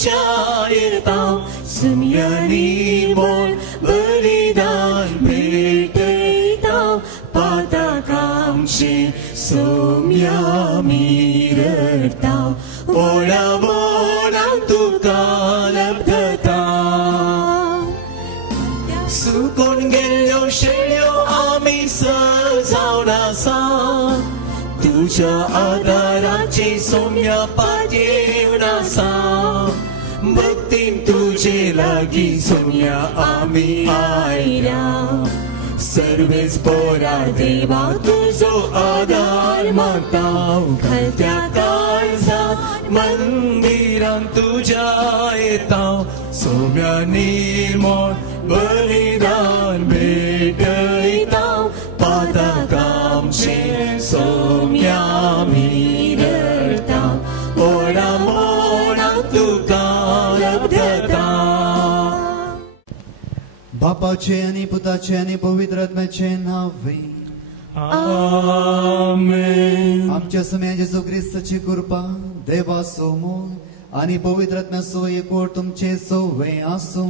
तुझ्या येतां सुम्यानी मोल बलिदान भेटयतां पातकांची सोम्या मिरतां ओळा मोडां तुका लब्धता सुकून गेल्यो शेळ्यो आमी सजावन आसा तुझ्या आदाराची सोम्या पातयेवन आसा भक्तीन तुजे लागीं सोम्या आमी आयल्या सर्वेच पोरा देवा तुजो आदार मागता घालत्या काळजांत मंदिरांत तुज्या येतां सोम्या निर्मळ बलिदान भेटयतां पातकांचे सोम्या मिरतां ओडा मोडा तुका लब्धता बापाचे आणि पुताचे आणि पवित्र आत्म्याचे नावे आमेन आमच्या समय येशू ख्रिस्ताची कृपा देवा सोमो आणि पवित्र आत्म्याचो एकवट तुमचे सोवे आसूं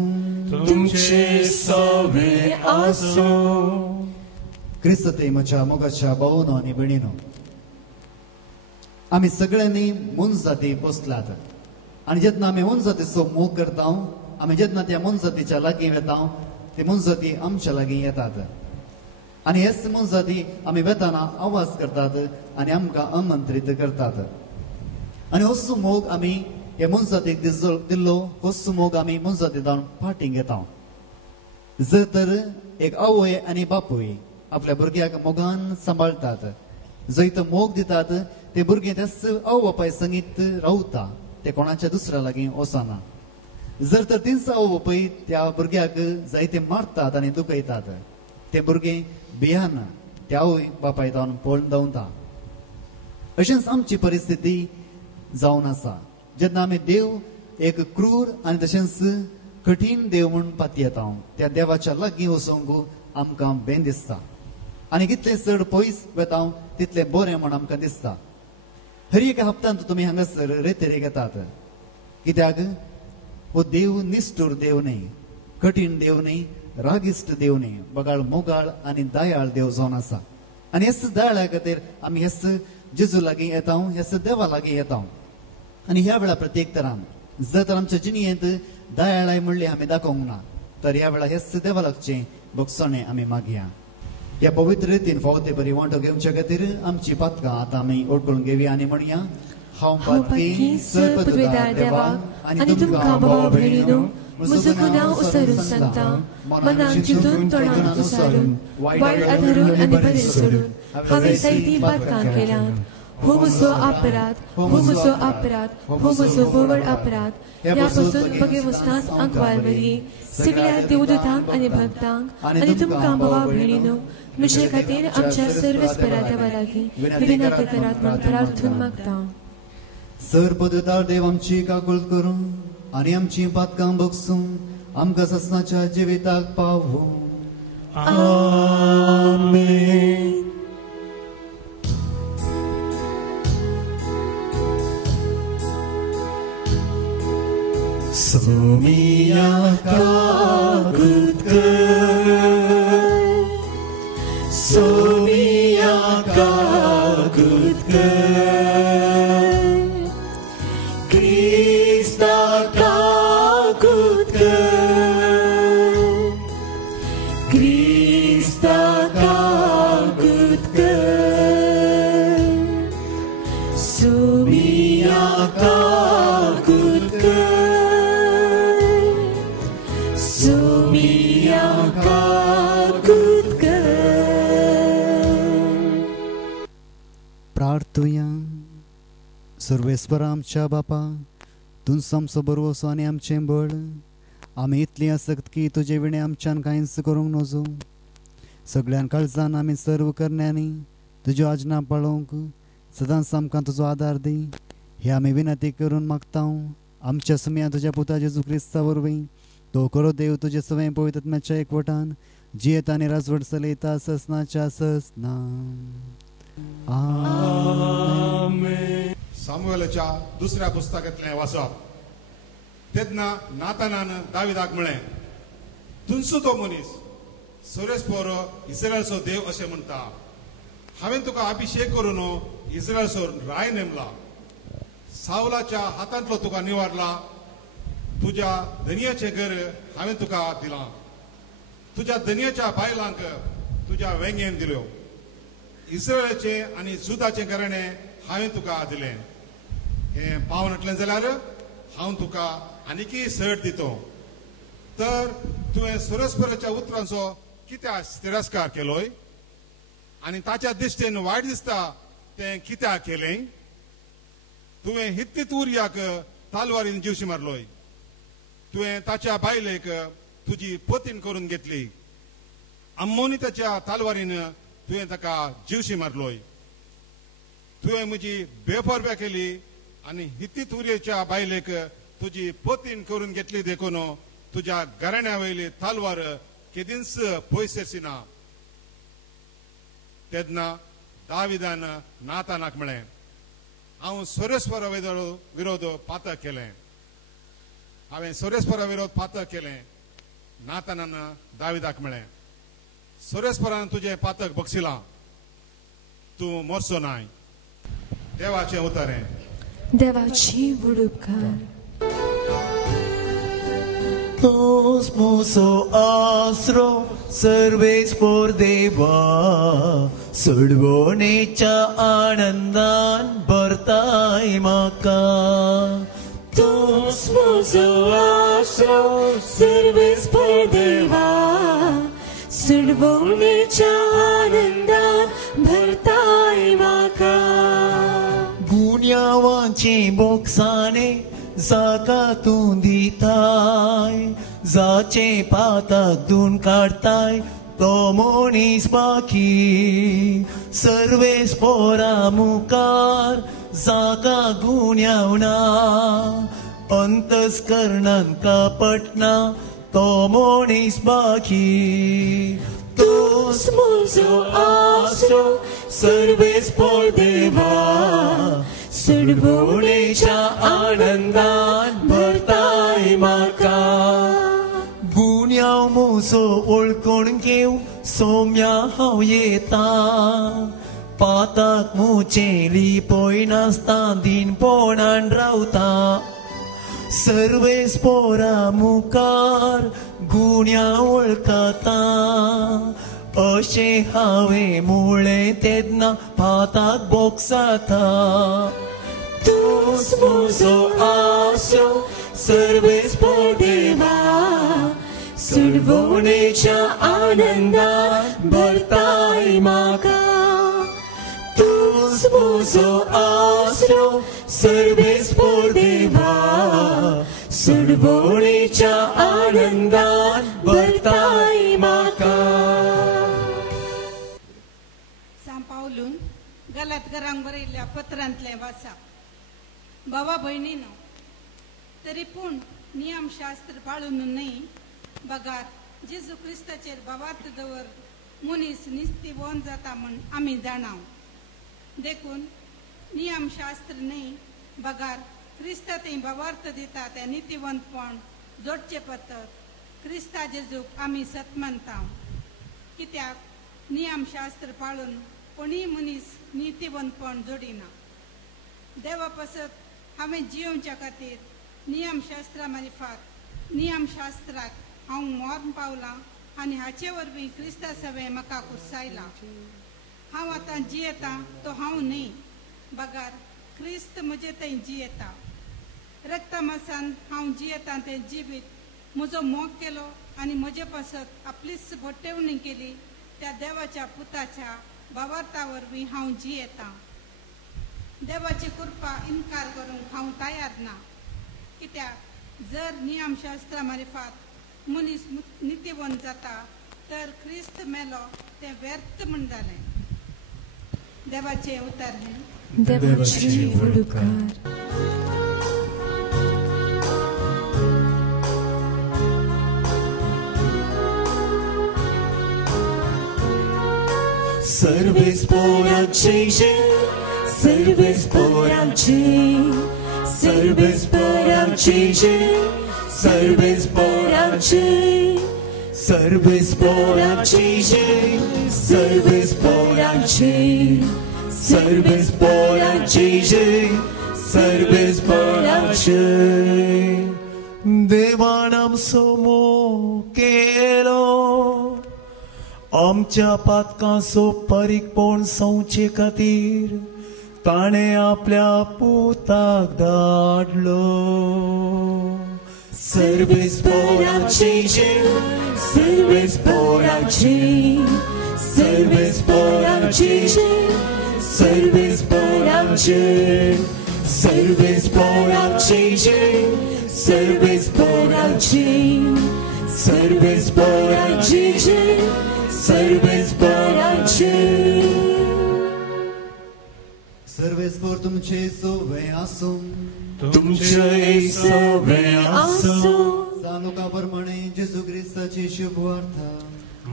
तुमचे सोवे आसूं ख्रिस्त तेमच्या मोगाच्या भावनो आणि भयणीनो आम्ही सगळ्यांनी मून जाती पोसलात आणि जेन्ना आम्ही मून जातीचो मोग करता आम्ही जेन्ना त्या मून जातीच्या लागीं येता ते मून जाती आमच्या लागीं येतात आणि हेच मून जाती आम्ही वेताना आवाज करतात आणि आमकां आमंत्रीत करतात आणि होसो मोग आम्ही हे मून जातीक दिल्लो होसो मोग आम्ही मून जाती जावन फाटीं घेता जर तर एक आवय आणि बापूय आपल्या भुरग्याक मोगान सांबाळतात जंय तो मोग दितात ते भुरगे त्याच आवय बापाय संगीत रावता ते कोणाच्या दुसऱ्या लागीं वचना जर तर तीच आवय बापूय त्या भुरग्याक जायते मारतात आणि दुखयतात ते भुरगे भियान त्या आवय बापाय जावन पळून धांवता अशेंच आमची परिस्थिती जावन आसा जेन्ना आमी देव एक क्रूर आनी तशेंच कठीण देव म्हूण पाती येता त्या देवाच्या लागीं वचोंक आमकां बेन दिसता आनी कितले चड पयस वेता तितले बरें म्हूण आमकां दिसता हर एका हप्त्यांत तुमी हांगासर रेतेरेक येतात कित्याक हो देव निष्ठूर देव न्ही कठीण देव न्ही रागिश्ट देव न्ही बगाळ मोगाळ आनी दयाळ देव जावन आसा आनी हेच दयाळा खातीर आमी हेच जेजू लागीं येता हेच देवा लागीं येता आनी ह्या वेळा प्रत्येक तरान जर तर आमच्या जिणयेंत दयाळाय म्हणली आमी दाखोवंक ना तर ह्या वेळा हेच देवा लागचें बगसणें आमी मागया ह्या पवित्र रितीन फावते बरी वांटो घेवच्या खातीर आमची पातकां आतां आमी ओळखून घेवया आनी म्हणया हांव पातकी सर्पदुदार देवा आनी तुमकां भाव भयणीनो म्हजो गुनाह उसरून सांगता मनान चिंतून तोंडान उसारून वायट आदरून आनी बरें सोडून हांवें जायतीं पातकां केल्यात हो म्हजो अपराध हो म्हजो अपराध हो म्हजो बोवड अपराध ह्या पासून बगे वचनाच आंकवार बरी सगळ्या देवदूतांक आनी भक्तांक आनी तुमकां भावा भयणीनो म्हजे खातीर आमच्या सर्वेस्परा देवा लागीं विनंती करात म्हूण प्रार्थून मागता सर्पदुदार देव आमची काकूळ करूं आनी आमची पातकां बगसूं आमकां ससनाच्या जिविताक पावो आमेन सोमिया काकूळ कर सोमिया काकूळ कर क्रिस्ता काकूळ कर क्रिस्ता काकूळ कर सोमिया काकूळ कर सोमिया काकूळ कर प्रार्थुया सर्वेस्वर आमच्या बापा तूं आमचो बरवसो आनी आमचें बळ आमी इतली आसक्त की तुजे विणे आमच्यान कांयच करूंक नजो सगळ्यां काळजान आमी सर्व करण्यांनी तुज्यो आज्ञा पाळोवंक सदांच आमकां तुजो आदार दी हे आमी विनंती करून मागता आमच्या समेया तुज्या पुता जेजू क्रिस्ता वरवीं तो करो देव तुजे सवय पवित्र आत्म्याच्या एकवटान जियेत आनी राजवट चलयता ससनाच्या ससना आमेन सामुएलाच्या दुसऱ्या पुस्तकांतलें वाचप तेन्ना नातानान दाविदाक म्हळें, तुमचो तो मनीस सोरेस्पोरो इस्रायलचो देव अशें म्हणटा. हांवें तुका अभिषेक करून इस्रायलचो राय नेमला. सावलाच्या हातांतलो तुका निवारला. तुज्या धनयेचें घर हांवें तुका दिलां. तुज्या धनयेच्या बायलांक तुज्या वेंगेन दिल्यो. इस्रायलाचे आनी जुदाचे घराणे हांवें तुका दिलें. हें पावन म्हटलें जाल्यार हांव तुका आनीकय सट दितो. तर तुवें सोरेस्पोराच्या उतरांचो कित्याक तिरस्कार केलोय आनी ताच्या दिश्टेन वायट दिसता तें कित्याक केलें? तुवें हित्तीत उरियाक तालवारीन जीवशी मारलोय. तुवें ताच्या बायलेक तुजी पतीन करून घेतली. अम्मोनिताच्या तालवारीन तुवें ताका जीवशी मारलोय. तुवें म्हजी बेपरव्या केली आनी हित्तीत उरियेच्या बायलेक तुजी पतीन करून घेतली देखून तुज्या घराण्या वयली तालवार केदींच पयस ना. तेन्ना दाविदान नातानाक म्हळें, हांव सोरेस्पोरा विरोध पातक केलें. हांवें सोरेस्पोरा विरोध पातक केलें. नातानान दाविदाक म्हळें, सोरेस्पोरान तुजें पातक बक्षिलां, तूं मोरचो नाय. देवाचें उतरें. देवाची बुडुपकार. तोच मोसो आसरो सर्वेस्पोर देवा, सोडवणेच्या आनंदान भरताय म्हाका. तोच म्हजो आसरो सर्वेस्पोर देवा, सोडवणेच्या आनंदान भरताय म्हाका. गुन्यांवाचे बोक्साने जाका तूं दिताय, जाचे पाताक धुवन काडताय तो मनीस बाकी. सर्वेस्पोरा मुखार जाका गुन्यांव ना, अंतस्करणान कापटना तो मनीस बाकी. तोच म्हजो आसरो सर्वेस्पोर देवा, सोडवणेच्या आनंदान भरताय म्हाका. गुन्यांव मोसो ओळखून घेव सोम्या हांव येता. पाताक मुचेली पळय नासता दिनपणान रावता. सर्वेस्पोरा मुखार गुन्यांव वळखता. अशें हांवें म्हळें तेन्ना पाताक बोक्साता. तोच म्हजो आसरो सर्वेस्पोर देवा, सोडवणेच्या आनंदान भरताय म्हाका. तोच म्हजो आसरो सर्वेस्पोर देवा, सोडवणेच्या आनंदान भरताय म्हाका. सांपावलून गलातकारांक बरयल्ल्या पत्रांतलें वाचा. भावा भयणीनो, तरी पूण नियमशास्त्र पाळून न्हय, बगार जेजू क्रिस्ताचेर भावार्थ दवर मनीस निस्तीवोन जाता म्हण आमी जाणाव. देखून नियमशास्त्र न्हय, बगार क्रिस्ता थंय भावार्थ दिता तें नितीवंतपण जोडचें पद्दत क्रिस्ता जेजूक आमी सत मानता. कित्याक नियमशास्त्र पाळून कोणीय मनीस नितीवंतपण जोडिना. देवा पासत हांवें जियोवच्या खातीर नियमशास्त्रा मार्फत नियमशास्त्राक हांव मोर्न पावलां आनी हाचे वरवीं क्रिस्ता सवें म्हाका कुसायला. हांव आतां जियेतां तो हांव न्हय, बगार क्रिस्त म्हजे थंय जियेता. रक्तमासान हांव जियेतां तें जिवीत म्हजो मोग केलो आनी म्हजे पासत आपलीच भोट्टेवणी केली त्या देवाच्या पुताच्या भावार्था वरवीं हांव जियेतां. देवाची कृपा इन्कार करूंक हांव तयार ना. कित्याक जर नियमशास्त्रा मार्फत मनीस नितीवंत जाता तर क्रिस्त मेलो तें व्यर्थ म्हण जालें. देवाचें उतर हें. देवाची बुडुपकार. सर्वेस्पोरांचे सर्वेस्पोरांचे सर्वेस्पोरांचे सर्वेस्पराचे सर्वेस्पराचे सर्वेस्पराचे सर्वेस्पराचे सर्वेस्पराचे देवानाम समो केलो आमच्या पातकांचो परीकपण संचे खातीर ताणे आपल्या पुताक धाडलो सर्वेस्पराचे सर्वेस्पराचे सर्वेस्पराचे सर्वेस्पराचे सर्वेस्पराचे सर्वेस्पराचे सर्वेस्पराचे सर्वेस्पराचे सर्वेस्पर तुमचे सोवे आसूं तुमचे सवे आसो लोकांप्रमाणे जेजू ख्रिस्ताची शुभ वार्ता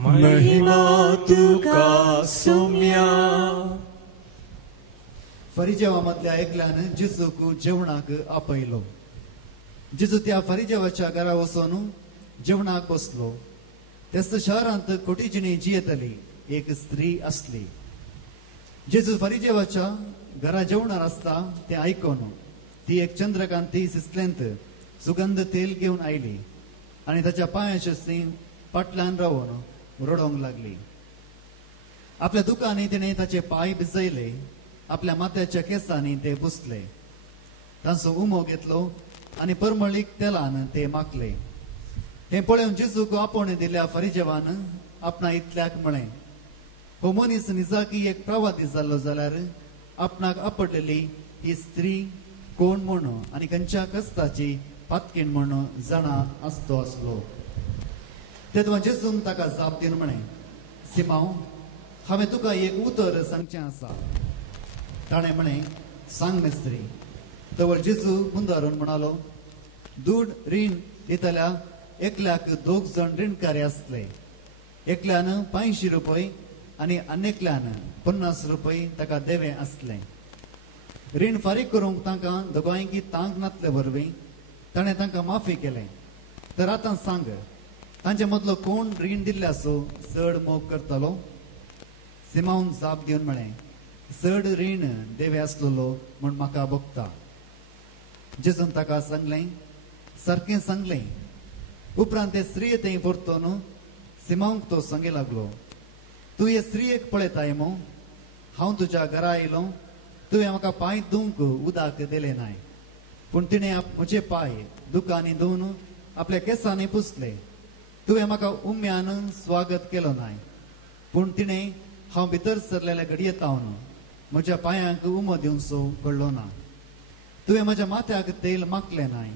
महिमा तुका सोम्या फरिजेवामधल्या एकल्यान जेजूक जेवणाक आपयलो जेजू त्या फरिजेवाच्या घरा वचून जेवणाक बसलो त्याच शहरांत कोटीजिणी जियेतली एक स्त्री असली जेजू फरिजेवाच्या घरा जेवणार असता ते आयकोन ती एक चंद्रकांती सिसलेंत सुगंध तेल घेऊन आयली आणि त्याच्या पायाचे सीम पाटल्यान रावून रडोंक लागली आपल्या दुकानी तिने ताचे पाय भिजयले आपल्या माथ्याच्या केसांनी ते पुसले तांचो उमो घेतलो आणि परमळीक तेलान ते माकले हे पळोवन जेजूक आपोवणे दिल्या फरिजेवान आपणा इतल्याक म्हळे हो मनीस निजाकी एक प्रवादी जाल्लो जाल्यार आपणाक आपटलेली ही स्त्री कोण म्हणून आणि खंयच्या कस्ताची पातकीण म्हणून जाणा आसतो आसलो तेदवा जेजून ताका जाप दिवन म्हणे सिमांव हांवें तुका एक उतर सांगचें आसा ताणें म्हणे सांग मेस्त्री तवळ जेजू मुंदारून म्हणालो दूड रीण दितल्या एकल्याक 2 जण रीणकारी आसले एकल्यान 500 रुपये आणि अनेकल्यान 50 रुपये ताका देवे आसले रीण फारीक करूंक तांकां दोगांयकी तांक नातले वरवीं ताणें तांकां माफी केलें तर आतां सांग तांचे मदलो कोण रीण दिल्ल्याचो चड मोग करतलो सिमावन जाप दिवन म्हळें चड रीण देवे आसलेलो म्हूण म्हाका भोगता जेजून ताका सांगलें सारकें सांगलें उपरांत ते स्त्रिये थंय परतून सिमावंक तो सांगे लागलो तूं हे स्त्रियेक पळयताय मो हांव तुज्या घरा आयलो तुवें म्हाका पांय धुवंक उदक दिलें नाय पूण तिणें म्हजे पांय दुकानी धुवन आपल्या केंसांनी पुसले तुवें म्हाका उम्यान स्वागत केलो नाय पूण तिणें हांव भितर सरलेल्या घडयेतावन म्हज्या पांयांक उमो दिवचो कळ्ळो ना तुवें म्हज्या माथ्याक तेल मागलें नाय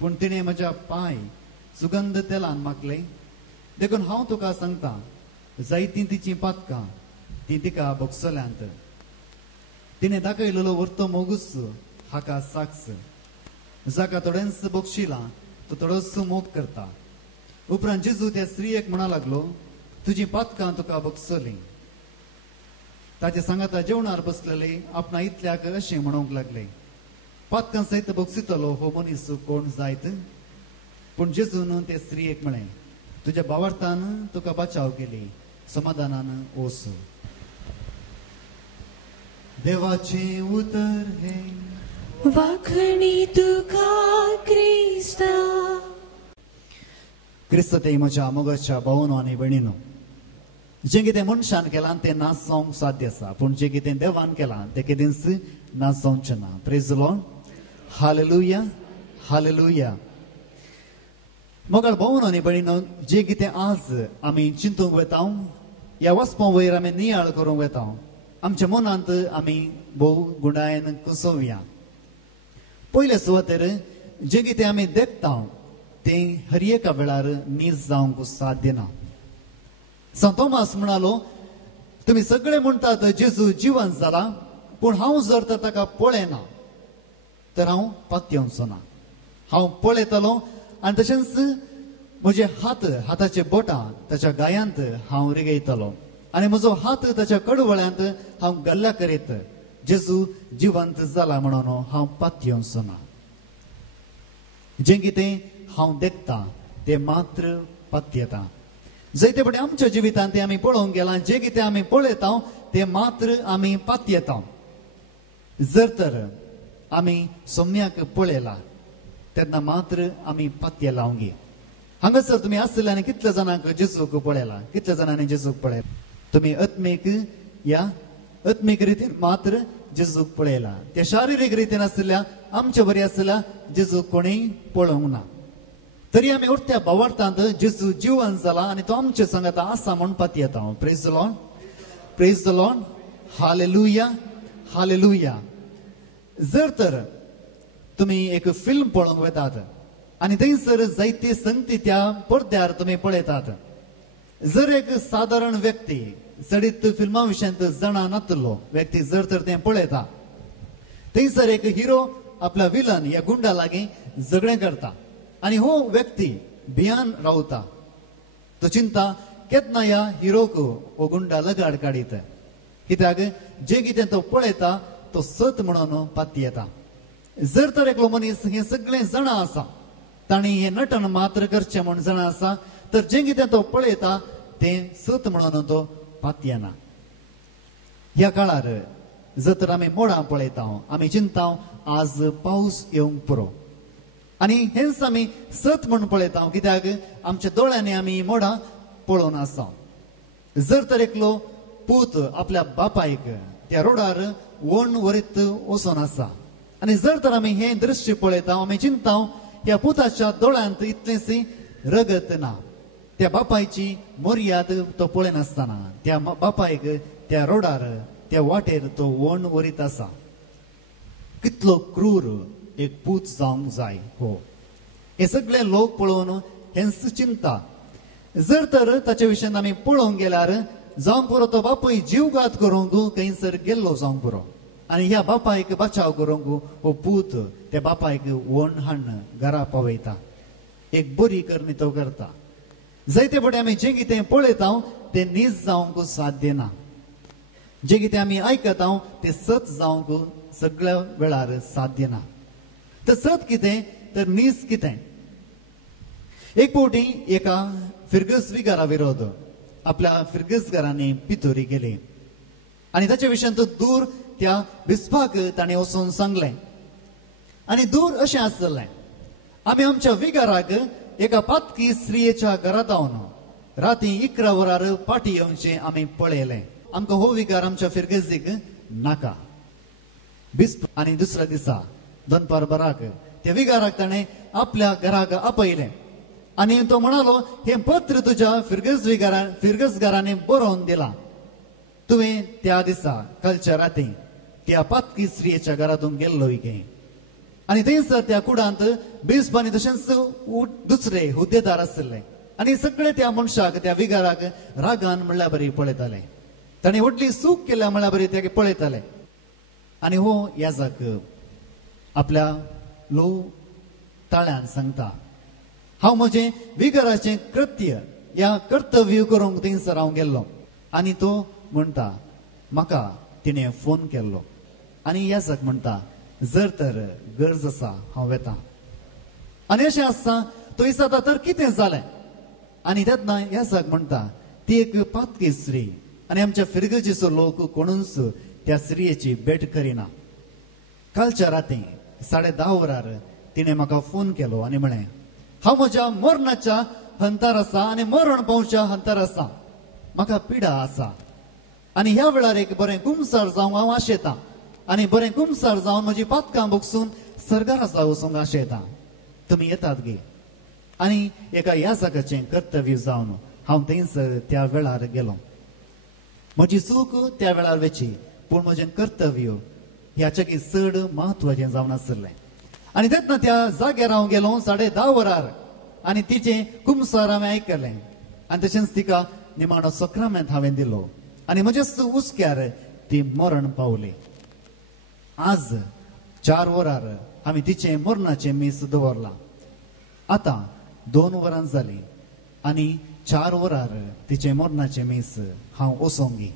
पूण तिणें म्हज्या पांय सुगंध तेलान मागले देखून हांव तुका सांगता जायतीं तिचीं पातकां ती तिका भोगसल्यांत तिणें दाखयलेलो व्हरतो मोगूच हाका साक्ष जाका थोडेंच भोगशिलां तो थोडोच मोग करता उपरांत जेजू त्या स्त्रियेक म्हणा लागलो तुजीं पातकां तुका भोगसलीं ताचे सांगाता जेवणार बसलेले आपणा इतल्याक अशें म्हणूंक लागले पातकां सयत भोगसितलो हो मनीस कोण जायत पूण जेजून ते स्त्रियेक म्हळें तुज्या भावार्थान तुका बचाव केली समाधानान वच देवाचे उतर हे वाखणी तुका क्रिस्ता क्रिस्त ते म्हज्या मोगाच्या भावांनो आनी भयणीनो जें कितें मनशान केलां तें नासोवंक साध्य आसा पूण जें कितें देवान केलां तें केदींच नासोवचें ना praise the lord hallelujah hallelujah मोगाळ भावांनो आनी भयणीनो जें कितें आज आमी चिंतूंक वेता ह्या वचपा वयर आमी नियाळ करूंक वेता आमच्या मनांत आमी भोव गुणायन कुसोवया पयले सुवातेर जें कितें आमी देखता तें हर एका वेळार नीज जावंक साध्य ना संत थोमास म्हणालो तुम्ही सगळे म्हणटात जेजू जिवंत जाला पूण हांव जर तर ताका पळयना तर हांव पातयेवचो ना हांव पळयतलो आनी तशेंच म्हजे हाताचे बोटां ताच्या गायांत हांव रिगयतलो आनी म्हजो हात ताच्या कडवळ्यांत हांव गल्ल्या करीत जेजू जिवंत जाला म्हणून हांव पातयेवचो ना जें कितें हांव देखता ते मात्र पत्यता जायते पटी आमच्या जिवितांत ते आमी पळोवंक गेला जे कितें आमी पळयता ते मात्र आमी पातयेता जर तर आमी सोम्याक पळयला तेन्ना मात्र आमी पातये लावंगी हांगासर तुमी आसलेल्यानी कितले जाणांक जेजूक पळयला कितले जाणांनी जेजूक पळयला तुमी आत्मीक रितीन मात्र जेजूक पळयला त्या शारिरीक रितीन आसल्या आमच्या बरी आसल्या जेजूक कोणीय पळोवंक ना तरी आमी उरत्या भावार्थांत जेजू जिवंत जाला आनी तो आमचे संगत आसा म्हूण पातयेता praise the lord hallelujah hallelujah जर तर तुमी एक फिल्म पळोवंक वेतात आनी थंयसर जायते संगती त्या पडद्यार तुमी पळयतात जर एक सादारण व्यक्ती चडीत फिल्मा विशयांत जाणा नासलो व्यक्ती जर तर तें पळयता थंयसर एक हिरो आपल्या विलन ह्या गुंडा लागीं झगडें करता आनी हो व्यक्ती भियान रावता तो चिंता केन्ना ह्या हिरोक हो गुंडा लगाड काडीत कित्याक जे कितें तो पळयता तो सत म्हणून पातयेता जर तर एकलो मनीस हें सगळें जाणा आसा ताणी हें नटन मात्र करचें म्हूण जाणा आसा तर जें कितें तो पळयता तें सत म्हणून तो पातयेना ह्या काळार जर तर आमी मोडां पळयता आमी चिंता आज पावस येवंक पुरो आनी हेंच आमी सत म्हूण पळयता कित्याक आमच्या दोळ्यांनी आमी मोडां पळोवन आसा जर तर एकलो पूत आपल्या बापायक त्या रोडार वण वरीत वचून आसा आनी जर तर आमी हें दृश्य पळयता आमी चिंता ह्या पुताच्या दोळ्यांत इतलेंसी रगत ना त्या बापायची मर्याद तो पळयनासतना त्या बापायक त्या रोडार त्या वाटेर तो वण वरीत आसा कितलो क्रूर एक पूत जावंक जाय हो हे सगळे लोक पळोवन हेंच चिंता जर तर ताचे विशयान आमी पळोवंक गेल्यार जावंक पुरो तो बापूय जीवघात करूंक खंयसर गेल्लो जावंक पुरो आनी ह्या बापायक बचाव करूंक हो पूत त्या बापायक वण हाडन घरा पावयता एक बरी करणी तो करता जायते फावटी आमी जें कितें पळयता तें नीज जावंक साध्य ना जें कितें आमी आयकता तें सत जावंक सगळ्या वेळार साध्य ना तर सत कितें तर नीज कितें एक फावटी एका फिरगसविकारा विरोध आपल्या फिरगसकारांनी पितोरी केली आनी ताचे विशयान तो दूर त्या बिस्पाक ताणें वचून सांगलें आनी दूर अशें आसलें आमी आमच्या विकाराक एका पातकी स्त्रियेच्या घरांत रावन राती 11 वरार पाटी येवचें आमी पळयलें आमकां हो विकार आमच्या फिरगजीक नाका बिस्प आनी दुसऱ्या दिसा दनपार बराक त्या विकाराक ताणें आपल्या घराक आपयलें आनी तो म्हणालो हें पत्र तुज्या फिरगसकारांनी बरोवन दिलां तुवें त्या दिसा कालच्या राती त्या पातकी स्त्रियेच्या घरांतून गेल्लो गे आनी थंयसर त्या कुडांत बिस्प आनी तशेंच दुसरे हुद्देदार आसले आनी सगळे त्या मनशाक त्या विगाराक रागान म्हणल्यार बरी पळयताले ताणें व्हडली चूक केल्या म्हणल्यार बरी तेगे पळयताले आनी हो याजाक आपल्या लो ताळ्यान सांगता हांव म्हजें विगाराचें कृत्य या कर्तव्य करूंक थंयसर हांव गेल्लो आनी तो म्हणटा म्हाका तिणें फोन केल्लो आनी याजाक म्हणटा जर तर गरज आसा हांव येता आनी अशें आसता तो दिसता तर कितें जालें आनी तेन्ना याजाक म्हणटा ती एक पातकी स्त्री आनी आमच्या फिरगजीचो लोक कोणूच त्या स्त्रियेची भेट करिना कालच्या राती 10:30 वरार तिणें म्हाका फोन केलो आनी म्हळें हांव म्हज्या मरणाच्या हंतार आसा आनी मरण पावच्या हंतार आसा म्हाका पिडा आसा आनी ह्या वेळार एक बरें गुमसार जावंक हांव आशेतां आनी बरें गुमसार जावन म्हजी पातकां भोगसून सरकाराचा वचूंक आशेतां तुमी येतात गे आनी एका याजकाचें कर्तव्य जावन हांव थंयसर त्या वेळार गेलो म्हजी चूक त्या वेळार वेची पूण म्हजें कर्तव्य ह्याच्याकी चड म्हत्वाचें जावन आसलें आनी तेन्ना त्या जाग्यार हांव गेलो 10:30 वरार आनी तिचें कुमसार हांवें आयकलें आनी तशेंच तिका निमाणो सक्रमेंत हांवें दिलो आनी म्हजेच उस्क्यार ती मरण पावली आज 4 वरार आमी तिचें मरणाचें मीस दवरलां आतां 2 वरां जालीं आनी 4 वरार तिचें मरणाचें मीस हांव ओसोंगी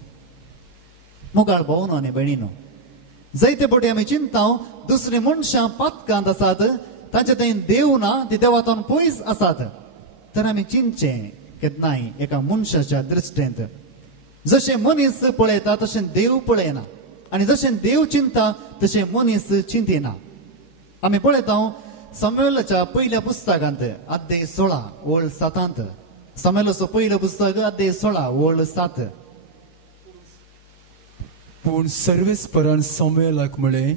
मोगाळ भोवनो आनी भयणीनो जायते फावटी आमी चिंता दुसरी मनशां पातकांत आसात तांचे थंय देव ना ते देवातान पयस आसात तर आमी चिंतचे केन्नाय एका मनशाच्या दृश्टेंत जशें मनीस पळयता तशें देव पळयना आनी जशें देव चिंता तशें मनीस चिंतिना आमी पळयता समेलाच्या पयल्या पुस्तकांत अध्याय 16 ओळ 7 समेलाचो पयलें पुस्तक अध्याय 16 ओळ 7 पूण सर्वेस्परान समेलाक म्हळें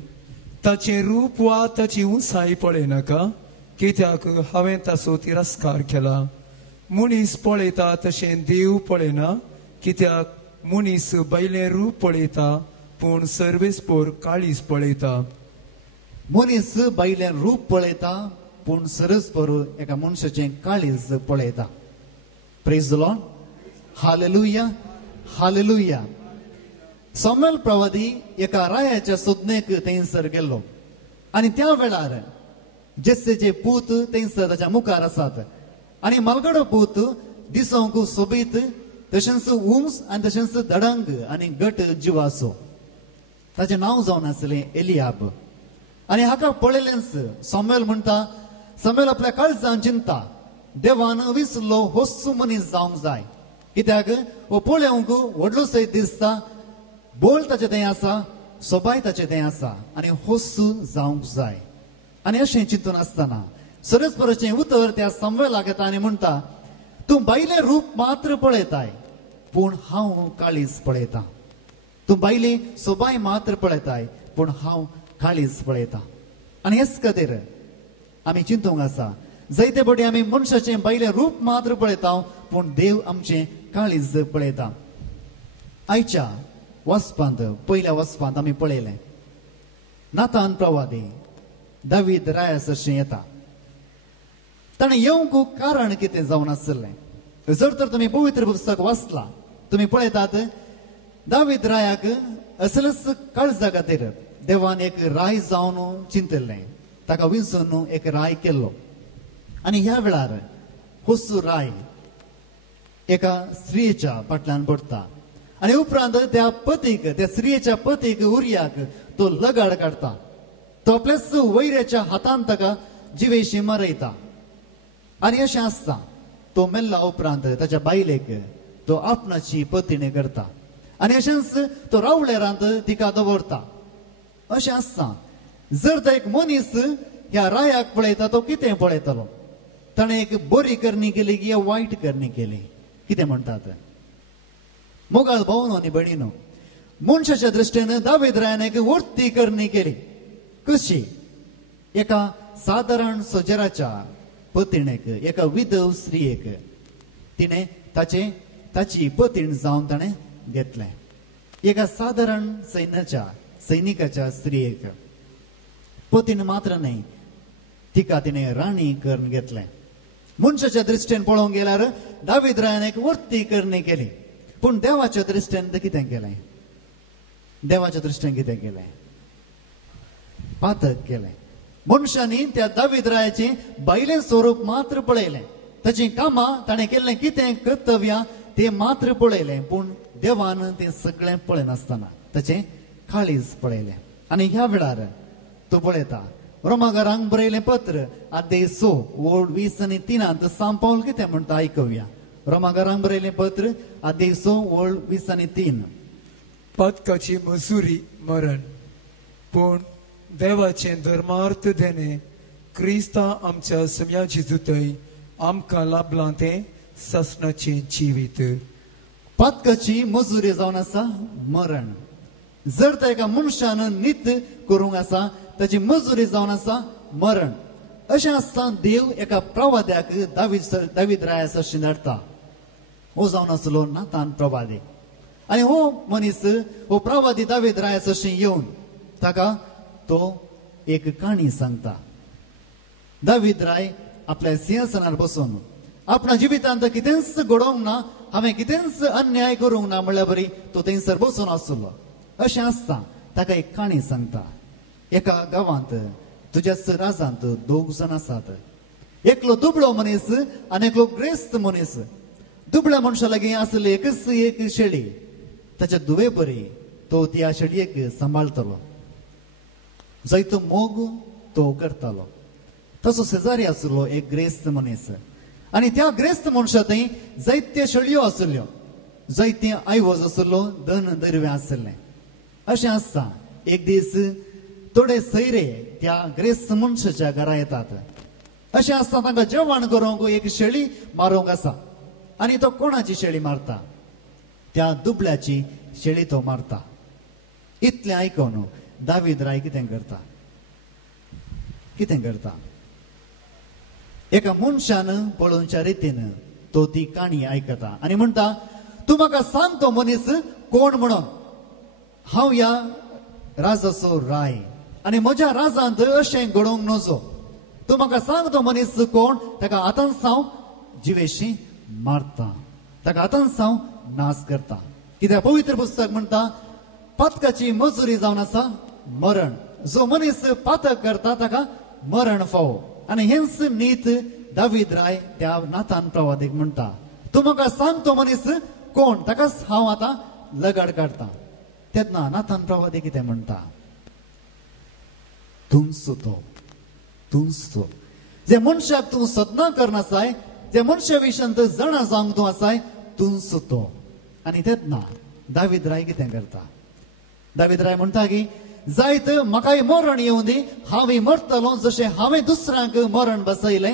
ताचें रूप वा ताची उंचाय पळयनाका कित्याक हांवें ताचो तिरस्कार केला मनीस पळयता तशें देव पळयना कित्याक मनीस बैलें रूप पळयता पूण सर्वेस्पर काळीज पळयता मनीस बायलें रूप पळयता पूण सरस्पर एका मनशाचें काळीज पळयता praise the lord hallelujah hallelujah समेल प्रवादी एका रायाच्या सोदनेक थंयसर गेल्लो आनी त्या वेळार जेसेचे पूत थंयसर ताच्या मुखार आसात आनी मलगडो पूत दिसोंक सोबीत तशेंच उंच आनी तशेंच धडंग आनी घट जिवासो ताचें नांव जावन आसलें एलियाब आनी हाका पळयलेंच समेल म्हणटा समेल आपल्या काळजान चिंता देवान विसरलो होस्सू मनीस जावंक जाय कित्याक हो पळोवंक व्हडलो सयत दिसता बोल ताचे थंय आसा सोबाय ताचे थंय आसा आनी होस्सू जावंक जाय आनी अशें चिंतून आसतना सरस्पराचें उतर त्या समेलाक येता आनी म्हणटा तूं बायलें रूप मात्र पळयताय पूण हांव काळीज पळयतां तूं बायली सोबाय मात्र पळयताय पूण हांव काळीज पळयता आनी हेच खातीर आमी चिंतूंक आसा जायते फावटी आमी मनशाचें बायलें रूप मात्र पळयता पूण देव आमचें काळीज पळयता आयच्या वचपांत पयल्या वचपांत आमी पळयलें नातान प्रवादी दावीद रायास अशें येता ताणें येवंक कारण कितें जावन आसलें जर तर तुमी पवित्र पुस्तक वाचलां तुमी पळयतात दावीद रायाक असलेच काळजा खातीर देवान एक राय जावन चिंतलें ताका विंचून एक राय केल्लो आनी ह्या वेळार होस्सू राय एका स्त्रीच्या फाटल्यान पडटा आनी उपरांत त्या पतीक त्या स्त्रीच्या पतीक उर्याक तो लगाड काडटा तो आपल्याच वैऱ्याच्या हातान ताका जिवेशी मरयता आनी अशें आसता तो मेल्ला उपरांत ताच्या बायलेक तो आपणाची पत्नी करता आनी अशेंच तो रावळेरांत तिका दवरता अशें आसता जर तो एक मनीस ह्या रायाक पळयता तो कितें पळयतलो ताणें एक बरी करणी केली की वायट करणी केली कितें म्हणटात मोगाळ भावनो आनी भयणीनो मनशाच्या दृश्टीन दावीद रायान एक वर्ती करणी केली कशी एका सादारण सोजेराच्या पत्नीक एका विधव स्त्रियेक तिणें ताची पत्नी जावन ताणें घेतलें एका सादारण सैनिकाच्या स्त्रियेक पत्नी मात्र न्हय तिका तिणें राणी करून घेतलें मनशाच्या दृश्टीन पळोवंक गेल्यार दावीद रायान एक वर्ती करणी केली पूण देवाच्या दृश्टीन कितें केलें देवाच्या दृश्टीन कितें केलें पातक केलें मनशांनी त्या दावीद रायाचें बायलें स्वरूप मात्र पळयलें ताचीं कामां ताणें केल्लें कितें कर्तव्यां तें मात्र पळयलें पूण देवान तें सगळें पळयनासतना ताचें काळीज पळयलें आनी ह्या वेळार तूं पळयता रोमाकारांक बरयलें पत्र अध्याय 6 ओळ 20 आनी 3 सांत पावल कितें म्हणटा आयकुया रोमाकारांक बरयलें पत्र अध्याय 6 ओळ 20 आनी 3 पदकाची मजुरी मरण पूण देवाचें धर्मार्थ देणे क्रिस्ता आमच्या सम्याची जुतय आमकां लाभलां तें ससनाचें जिवीत पदकाची मजुरी जावन आसा मरण जर तर एका मनशान नीत करूंक आसा ताची मजुरी जावन आसा मरण अशें आसता देव एका प्रवाद्याक दावीद रायास अशें धाडटा हो जावन आसलो नातान प्रवादी आनी हो मनीस हो प्रवादी दावीद रायास अशें येवन ताका तो एक काणी सांगता दावीद राय आपल्या सिंहासनार बसून आपणा जिवितांत कितेंच घडोवंक ना हांवें कितेंच अन्याय करूंक ना म्हणल्यार बरी तो थंयसर बसून आसलो अशें आसता ताका एक काणी सांगता एका गांवांत तुज्याच राजांत 2 जाण आसात एकलो दुबळो मनीस आनी एकलो ग्रेस्त मनीस दुबळ्या मनशा लागीं आसली एकच एक शेळी ताच्या दुवे परी तो त्या शेळयेक सांबाळटलो जायतो मोग तो करतालो तसो शेजारी आसलो एक ग्रेस्त मनीस आनी त्या ग्रेस्त मनशा थंय जायत्यो शेळयो आसल्यो जायते आयवज आसलो धन दर्वे आसले अशें आसता एक दीस थोडे सैरे त्या ग्रेस्त मनशाच्या घरा येतात अशें आसता तांकां जेवण करूंक एक शेळी मारूंक आसा आनी तो कोणाची शेळी मारता त्या दुबळ्याची शेळी तो मारता इतलें आयकून दावीद राय कितें करता एका मनशान पळोवच्या रितीन तो ती काणी आयकता आनी म्हणटा तूं म्हाका सांग तो मनीस कोण म्हणून हांव ह्या राजाचो राय आनी म्हज्या राजांत अशें घडोवंक नजो तूं म्हाका सांग तो मनीस कोण ताका आतां साव जिवेशी मारता ताका आतां साव नाश करता कित्याक पवित्र पुस्तक म्हणटा पातकाची मजुरी जावन आसा मरण जो मनीस पातक करता ताका मरण फावो आनी हेंच नीत दावीद राय त्या नातान प्रवादीक म्हणटा तूं म्हाका सांग तो मनीस कोण ताकाच हांव आतां लगाड काडटा तेन्ना नातान प्रवादी कितें म्हणटा तूंच तो जे मनशाक तूं सदना करनासाय जे मनशा विशयन जाणा जावंक तूं आसाय तूंच तो आनी तेन्ना दावीद राय कितें करता दावीद राय म्हणटा की जायत म्हाकाय मरण येवं दी हांवें मरतलो जशें हांवें दुसऱ्यांक मरण बसयलें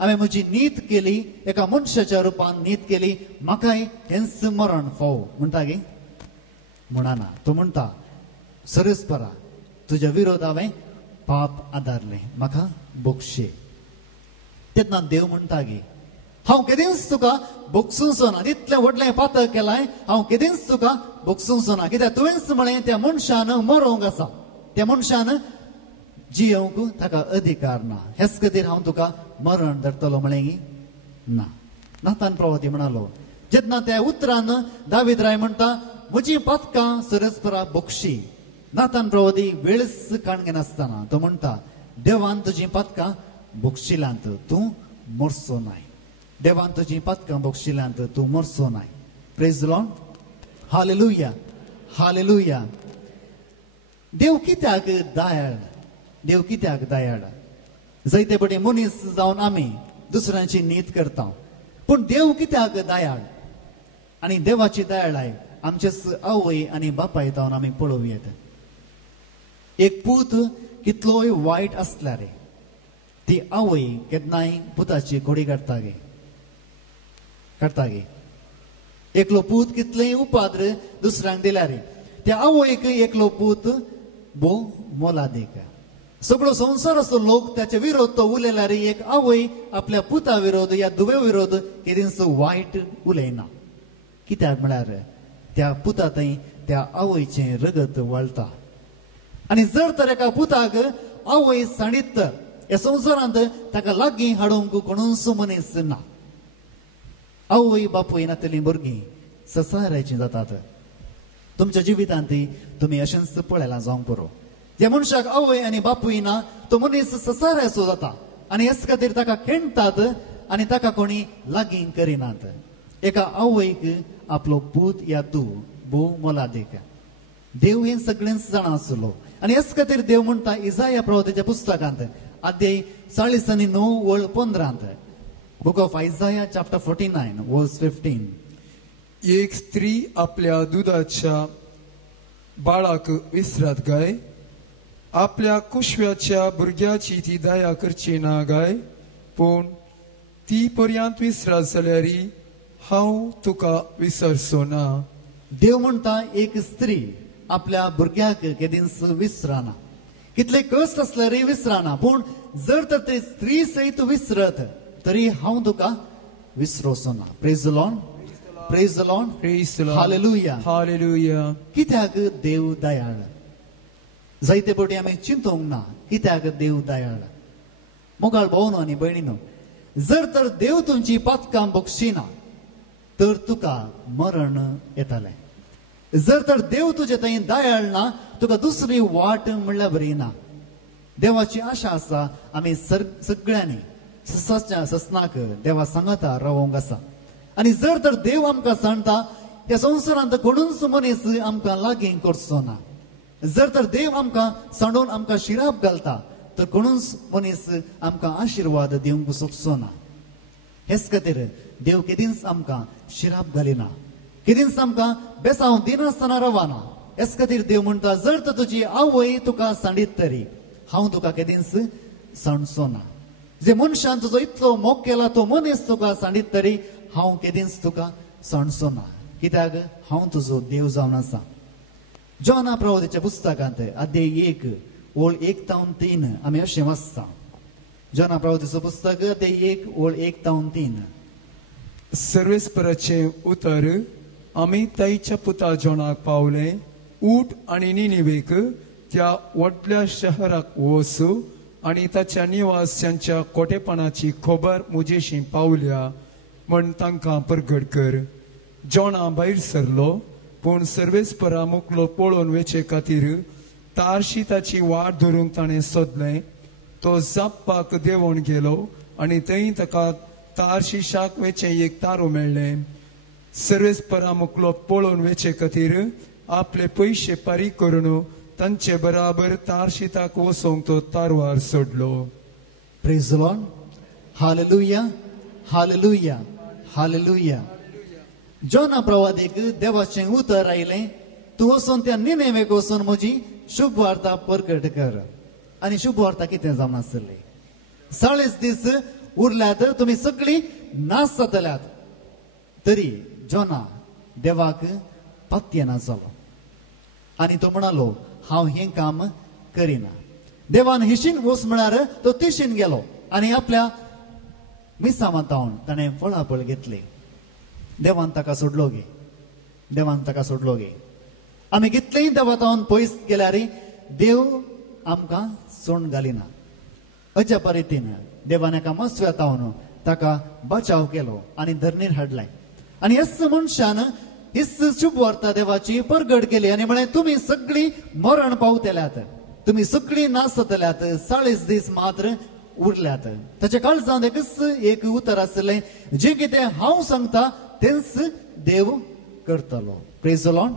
हांवें म्हजी नीत केली एका मनशाच्या रुपान नीत केली म्हाकाय हेंच मरण फावो म्हणटा की म्हणना तो म्हणटा सरस्परा तुज्या विरोध हांवें पाप आदारलें म्हाका बोगशे तेन्ना देव म्हणटा की हांव केदींच तुका बोगसूंचो ना इतलें व्हडलें पातक केलाय हांव केदींच तुका बोगसूंचो ना कित्याक तुवेंच म्हळें त्या मनशान मरोंक आसा त्या मनशान जियोंक ताका अधिकार ना हेच खातीर हांव तुका मरण धरतलो म्हळें की ना नातान प्रवादी म्हणालो जेन्ना त्या उतरान दावीद राय म्हणटा म्हजी पातकां सरस्परा बोगशी नातान प्रवादी वेळच काणगे नासतना तो म्हणटा देवान तुजी पातकां बोगशिल्यांत तूं मरचो नाय देवान तुजी पातकां बोगशिल्यांत तूं मरचो नाय प्रेज लॉर्ड हालेलुया हालेलुया देव कित्याक दयाळ जायते बडे मनीस जावन आमी दुसऱ्यांची नीत करता पूण देव कित्याक दयाळ आनी देवाची दयाळाय आमचे आवय आनी बापाय जावन आमी पळोवं येता एक पूत कितलोय वायट आसल्यार ती आवय केन्नाय पुताची कोडी काडटा गे एकलो पूत कितलेय उपाद्र दुसऱ्यांक दिल्यार त्या आवयक एकलो पूत भोव मोलादीक सगळो संवसार असो लोक त्याचे विरोध तो उलयल्यार एक आवय आपल्या पुता विरोध या दुवे विरोध केदींच वायट उलयना कित्याक म्हळ्यार त्या पुता थंय त्या आवयचें रगत वळटा आनी जर तर एका पुताक आवय साणीत ह्या संवसारांत ताका लागीं हाडूंक कोणूच मनीस ना आवय बापूय नातलीं भुरगीं ससाऱ्याचीं जातात तुमच्या जिवितांत तुमी अशेंच पळयलां जावंक पुरो ज्या मनशाक आवय आनी बापूय ना तो मनीस ससाऱ्याचो जाता आनी हेच खातीर ताका खेणटात आनी ताका कोणी लागीं करिनात एका आवयक आपलो पूत या तूं भोव मोलादीक देव हें सगळेंच जाणा आसलो आनी हेच खातीर देव म्हणटा इसाया प्रवक्त्याच्या पुस्तकांत अध्याय 49:9-15 बुक ऑफ आयझाया चॅप्टर 49 वर्स 15 एक स्त्री आपल्या दुधाच्या बाळाक विसरात गाय आपल्या कुशव्याच्या भुरग्याची ती दया करची ना गाय पूण ती पर्यंत विसरात जाल्यार हांव तुका विसरचो ना देव म्हणटा एक स्त्री आपल्या भुरग्याक केदींच विसराना कितले कश्ट असल्यार विसराना पूण जर तर ते स्त्री सयत विसरत तरी हांव तुका विसरोचो ना praise the lord hallelujah hallelujah कित्याक देव दयाळ जायते फावटी आमी चिंतूंक ना कित्याक देव दयाळ मोगाळ भावनो आनी भयणीनो जर तर देव तुमची पातकां बक्षिना तर तुका मरण येतालें जर तर देव तुजे थंय दयाळ ना तुका दुसरी वाट म्हणल्यार बरी ना देवाची आशा आसा आमी सगळ्यांनी ससनाक देवा सांगाता रावोंक आसा आनी जर तर देव आमकां सांगता त्या संवसारांत कोणूच मनीस आमकां लागीं करचो ना जर तर देव आमकां सांडून आमकां शिराप घालता तर कोणूच मनीस आमकां आशिर्वाद दिवंक सोंसो ना. हेच खातीर देव केदींच आमकां शिराप घालिना, केदींच आमकां बेसांव दिनासतना रवाना. हेच खातीर देव म्हणटा, जर तर तुजी आवय तुका सांडीत तरी हांव तुका केदींच सांडचो ना. जे मनशान तुजो इतलो मोग केला तो मनीस तुका सांडीत तरी हांव केदींच तुका सांडचो ना, कित्याक हांव तुजो देव जावन आसा. जोना प्रवादीच्या पुस्तकांत अध्याय 1 ओळ 1 ते 3 आमी अशें वाचता. जोना प्रवादीचो पुस्तक अध्याय 1 ओळ 1 ते 3. सर्वेस्पराचे उतर आमी ताईच्या पुता जोनाक पावले. ऊट आनी निनिवेक त्या व्हडल्या शहराक वच आनी ताच्या निवास्यांच्या खोटेपणाची खबर मुजेशी पावल्या म्हण तांकां परगट कर. जोना भायर सरलो, पूण सर्वेस्परा मुकलो पळोवन वेचे खातीर तारशीताची वाट धरूंक ताणें सोदलें. तो जाप्पाक देंवोन गेलो आनी थंय ताका तारशीशाक वेचे एक तारू मेळ्ळें. सर्वेस्परा मुकलो पळोवन वेचे खातीर आपले पयशे फारीक करून तांचे बराबर तारशीताक वचोंक तो तारवार सोडलो. Praise the lord. Hallelujah, hallelujah, hallelujah. जोना प्रवादीक देवाचें उतर आयलें, तूं वचून त्या निनेवेक वचून म्हजी शुभ वार्ता परगट कर. आनी शुभ वार्ता कितें जावन आसली? 40 दीस उरल्यात, तुमी सगळीं नाश जातल्यात. तरी जोना देवाक पातयेना जालो आनी तो म्हणालो, हांव हें काम करिना. देवान हिशीन वच म्हळ्यार तो तिशीन गेलो आनी आपल्या मिसांवातावन ताणें फळाफळ घेतली. देवान ताका सोडलो गे, देवान ताका सोडलो गे. आमी कितलेंय देवातावन पयस गेल्यार देव आमकां सोंड घालिना. अज्या परीतीन देवान एका मस्व्यातावन ताका बचाव केलो आनी धरणीर हाडलाय. आनी हेच मनशान हिच शुभ वार्ता देवाची परगट केली आनी म्हळें, तुमी सगळीं मरण पावतल्यात, तुमी सगळीं नाश जातल्यात, 40 दीस मात्र उरल्यात. ताच्या काळजांत एक उतर आसलें, जें कितें हांव सांगता तेंच देव करतलो. Praise the Lord,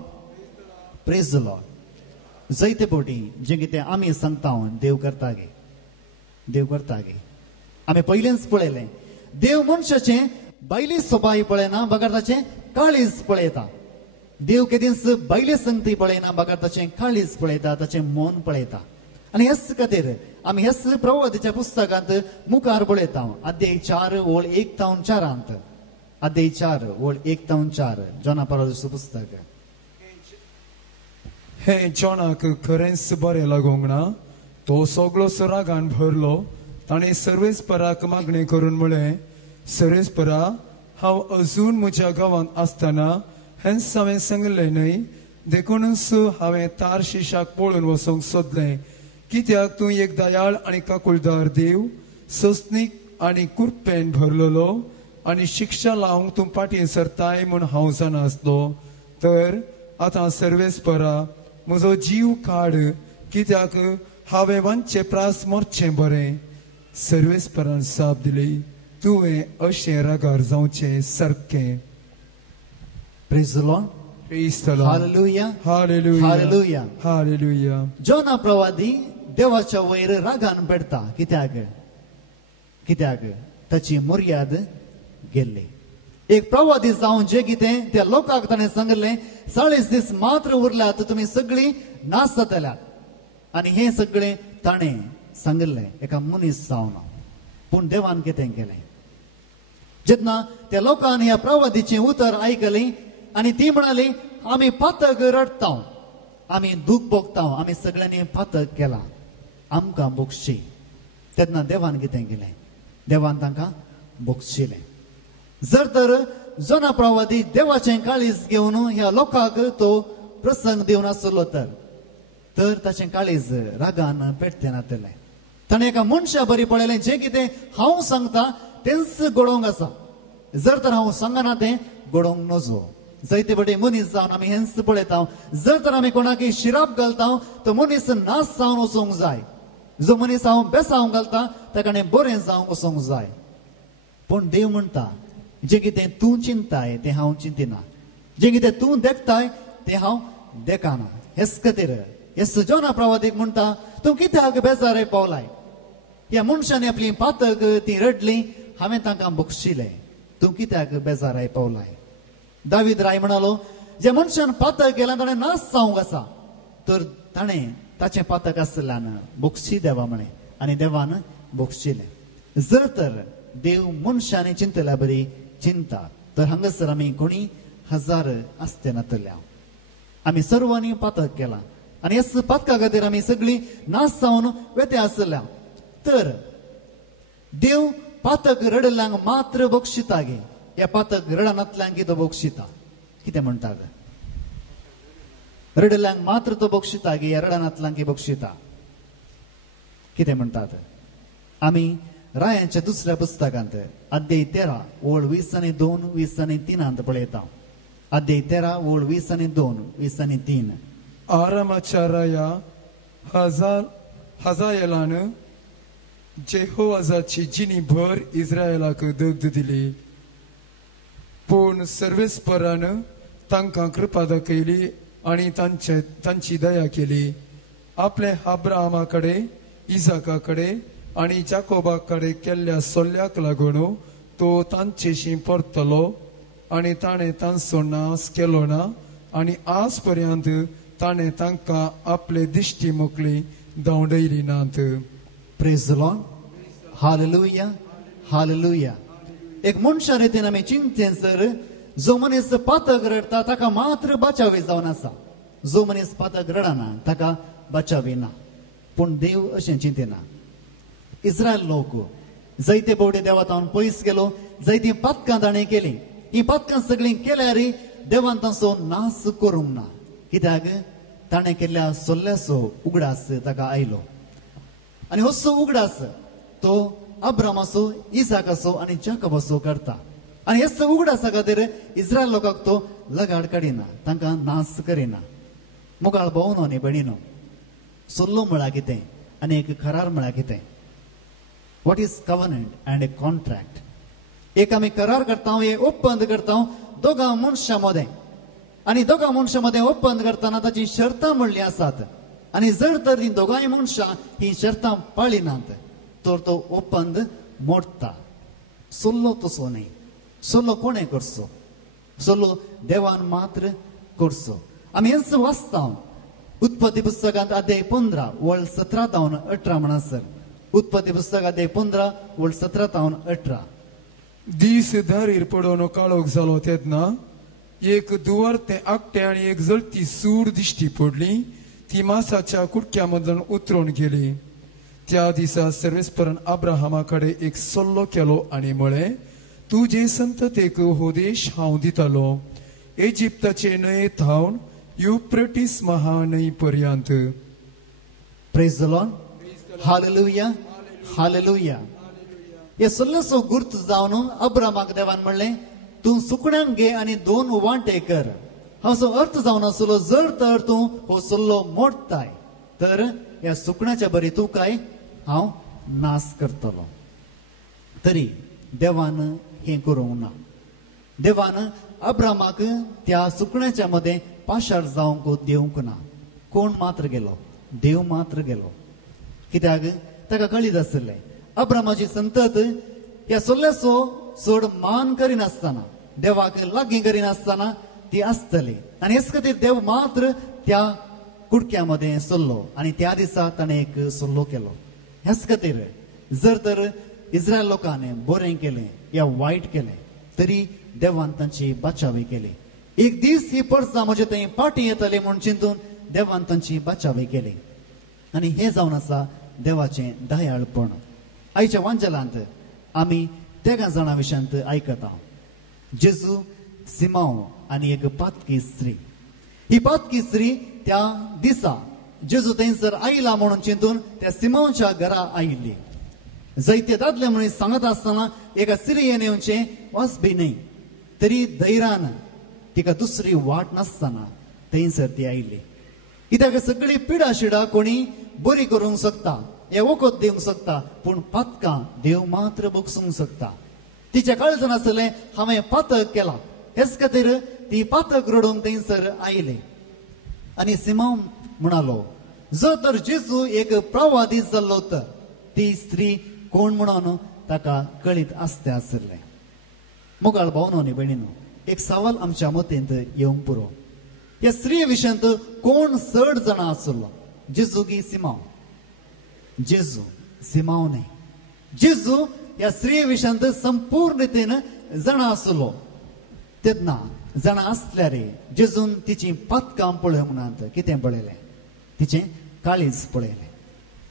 praise the Lord. जायते फावटी जें कितें आमी सांगता देव करता गे, देव करता गे. आमी पयलेंच पळयलें, देव मनशाचें बायली सोबाय पळयना, बगर ताचें काळीज पळयता. देव केदींच बायले संगती पळयना, बगर ताचें काळीज पळयता, ताचें मन पळयता. आनी हेच खातीर आमी हेच प्रवादीच्या पुस्तकांत मुखार पळयता. अध्याय 4 ओळ 1 ते 4. अध्याय 4 ओळ 1 ते 4 जोना प्रवादीचें पुस्तक. हें जोनाक खरेंच बरें लागोंक ना. तो सगळो रागान भरलो. ताणें सर्वेस्पराक मागणी करून म्हळें, सर्वेस्परा, हांव अजून म्हज्या गांवांत आसतना हेंच हांवें सांगलें न्हय. देखूनच हांवें तारशीशाक पळोवन वचोंक सोदलें, कित्याक तूं एक दयाळ आनी काकुळदार देव, सस्नीक आनी कुरपेन भरलेलो आनी शिक्षा लावंक तूं फाटीं सरताय म्हूण हांव जाणासलो. तर आतां सर्वेस्परा, म्हजो जीव काड, कित्याक हांवें वांचे प्रास मरचें बरें. सर्वेस्परान साप दिली, तुवें अशें रागार जावचें सारकें. Praise the Lord. Praise the Lord. Hallelujah. Hallelujah. Hallelujah. Hallelujah. जोना प्रवादी देवाच्या वयर रागान पेडटा. कित्याक? कित्याक ताची मर्याद गेल्ली. एक प्रवादी जावन जे कितें त्या लोकांक ताणें सांगलें, 40 दीस मात्र उरल्यात, तुमी सगळीं नाश जातल्यात. आनी हें सगळें ताणें सांगलें एका मनीस जावन. पूण देवान कितें केलें? जेन्ना त्या लोकांनी ह्या प्रवादीचें उतर आयकलें आनी ती म्हणाली, आमी पातक रडटा, आमी दूख भोगता, आमी सगळ्यांनी पातक केला, आमकां बोगशी. तेन्ना देवान कितें केलें? देवान तांकां बोगशिलें. जर तर जोना प्रवादी देवाचें काळीज घेवन ह्या लोकांक तो प्रसंग दिवन आसलो तर ताचें काळीज रागान पेटतें नातलें. ताणें एका मनशा बरी पळयलें, जें कितें हांव सांगता तेंच घडोवंक आसा. जर तर हांव सांगना तें घडोवंक नजो. जायते बडे मनीस जावन आमी हेंच पळयता. जर तर आमी कोणाकय शिराप घालता, तो मनीस नाश जावन वचोंक जाय. जो मनीस हांव बेसांव घालता ताका बरें जावंक वचोंक जाय. पूण देव म्हणटा, जें कितें तूं चिंताय तें हांव चिंतिना, जें कितें तूं देखताय तें हांव देखाना. हेच खातीर हेच जोना प्रवादीक म्हणटा, तूं कित्याक बेजारे पावलाय? ह्या मनशांनी आपली पातक ती रडली हांवें तांकां बक्षिलें तूं कित्याक बेजाराय पावलाय दावीद राय म्हणालो ज्या मनशान पातक केला ताणें नास जावंक आसा तर ताणें ताचें पातक आसल्यान बक्षी देवा म्हणे आनी देवान बक्षिलें जर तर देव मनशांनी चिंतल्या बरी चिंता तर हांगासर आमी कोणी हजार आसते नातल्या आमी सर्वांनी पातक केला आनी ह्या पातका खातीर आमी सगळीं नास जावन वेते आसल्या तर देव पातक रडल्यांक मात्र बक्षिता गे ह्या पातक रडनातल्यांक कितें बक्षिता कितें म्हणटात रडल्यांक मात्र तो बक्षिता गे ह्या रडनातल्यांक बक्षिता कितें म्हणटात आमी रायांच्या दुसऱ्या पुस्तकांत अध्याय 13 ओळ 20 आनी 2 20 आनी 3 पळयता अध्याय 13 ओळ 20 आनी 2 20 आनी 3 आरामाच्या राया हजायेलान जेहोवाजाची जिनी भर इस्रायलाक दगद दिली पूण सर्वेस्परान तांकां कृपा दाखयली आनी तांची दया केली आपले अब्राहमा कडेन इसाका कडेन आनी जाकोबा कडेन केल्ल्या सोल्ल्याक लागून तो तांचेशी परतलो आनी ताणें तांचो नास केलो ना आनी आज पर्यंत ताणें तांकां आपले दिश्टी मोकळी धांवडयली नात praise the lord hallelujah hallelujah एक मनशा रितीन आमी चिंतेसर जो मनीस पातक रडता ताका मात्र बचावी जावन आसा जो मनीस पातक रडना ताका बचावी ना पूण देव अशें चिंतेना इस्रायल लोक जायते बोवडे देवातावन पयस गेलो जायतीं पातकां ताणें केलीं ही पातकां सगळीं केल्यार देवान तांचो नास करूंक ना कित्याक ताणें केल्ल्या सोल्ल्याचो उगडास ताका आयलो आनी होसो उगडास तो अब्रामाचो इसाकाचो आनी जाकोबाचो करता आनी हेच उगडासा खातीर इस्रायल लोकांक तो लगाड काडिना तांकां नास करिना मुखार भोंवनो न्ही भयणीनो सोल्लो म्हळ्यार कितें आनी एक करार म्हळ्यार कितें what is covenant and a contract एक आमी करार करता हे ओपंद करता दोगां मनशां मदें आनी दोगां मनशां मदें ओपंद करतना ताची शर्तां म्हणली आसात आनी जर तर ती दोगांय मनशां ही शर्तां पाळिनात तर तो ओपंद मोडटा सोल्लो तसो न्ही सोल्लो कोणें करचो सोल्लो देवान मात्र करचो आमी हेच वाचता उत्पत्ती पुस्तकांत अध्याय 15 वळ 17 तावन 18 म्हणसर उत्पत्ती पुस्तक अध्याय 15 वळ 17 तावन 18 दीस दारीर पडोवन काळोख जालो तेन्ना एक दुवार ते आकटे आनी एक जळती सूड दिश्टी पडली ती मासाच्या कुडक्या मदल्यान उतरून गेली त्या दिसा सर्वेस्परान अब्राहमा कडेन एक सल्लो केलो आनी म्हळें तुजे संततेक हो देश हांव दितलो इजिप्ताचे न्हंये थावन युफ्रेटीस महान्हंय पर्यंत praise the lord hallelujah hallelujah हे सल्लोचो गुर्त जावन अब्रामाक देवान म्हणलें तूं सुकण्यांक घे आनी 2 वांटे कर हाचो अर्थ जावन आसलो जर तर तूं हो सल्लो मोडताय तर ह्या सुकण्याच्या बरी तुकाय हांव नास करतलो तरी देवान हें करूंक ना देवान अब्रामाक त्या सुकण्याच्या मदें पाशार जावंक दिवंक ना कोण मात्र गेलो देव मात्र गेलो कित्याक ताका कळीत आसलें अब्रामाची संतत ह्या सल्ल्याचो चड मान करिनासतना देवाक लागीं करिनासतना ती आसतली आनी हेच खातीर देव मात्र त्या कुडक्या मदें सल्लो आनी त्या दिसा ताणें एक सल्लो केलो हेच खातीर जर तर इस्रायल लोकांनी बरें केलें या वायट केलें तरी देवान तांची बचावी केली एक दीस ही परसां म्हजे थंय पाटी येतली म्हूण चिंतून देवान तांची बचावी केली आनी हें जावन आसा देवाचें दयाळपण आयच्या वांजलांत आमी तेगा जाणां विशयांत आयकता जेजू सिमांव आनी एक पातकी स्त्री ही पातकी स्त्री त्या दिसा जेजू थंयसर आयला म्हणून चिंतून त्या सिमांवच्या घरा आयिल्ली जायते दादले मनीस सांगत आसतना एका स्त्रियेन येवचें वच बी न्ही तरी धैर्यान तिका दुसरी वाट नासतना थंयसर ती आयिल्ली कित्याक सगळी पिडा शिडा कोणी बरी करूंक शकता हे वखद दिवंक शकता पूण पातकां देव मात्र बगसूंक शकता तिच्या काळजान आसलें हांवें पातक केला हेच खातीर ती पातक रडून थंयसर आयली आनी सिमांव म्हणालो जर तर जेजू एक प्रवादी जाल्लो तर ती स्त्री कोण म्हणून ताका कळीत आसते आसले. मोगाळ भावनो आनी भयणीनो, एक सवाल आमच्या मतींत येवंक पुरो. ह्या स्त्री विशयांत कोण चड जाणां आसलो? जेजू की सिमाव? जेजू, सिमाव न्ही. जेजू ह्या स्त्री विशयांत संपूर्ण रितीन जाणां आसलो. तेन्ना जाणां आसल्यार जेजून तिची पातकां पळय म्हणत कितें पळयलें? तिचें काळीज पळयलें.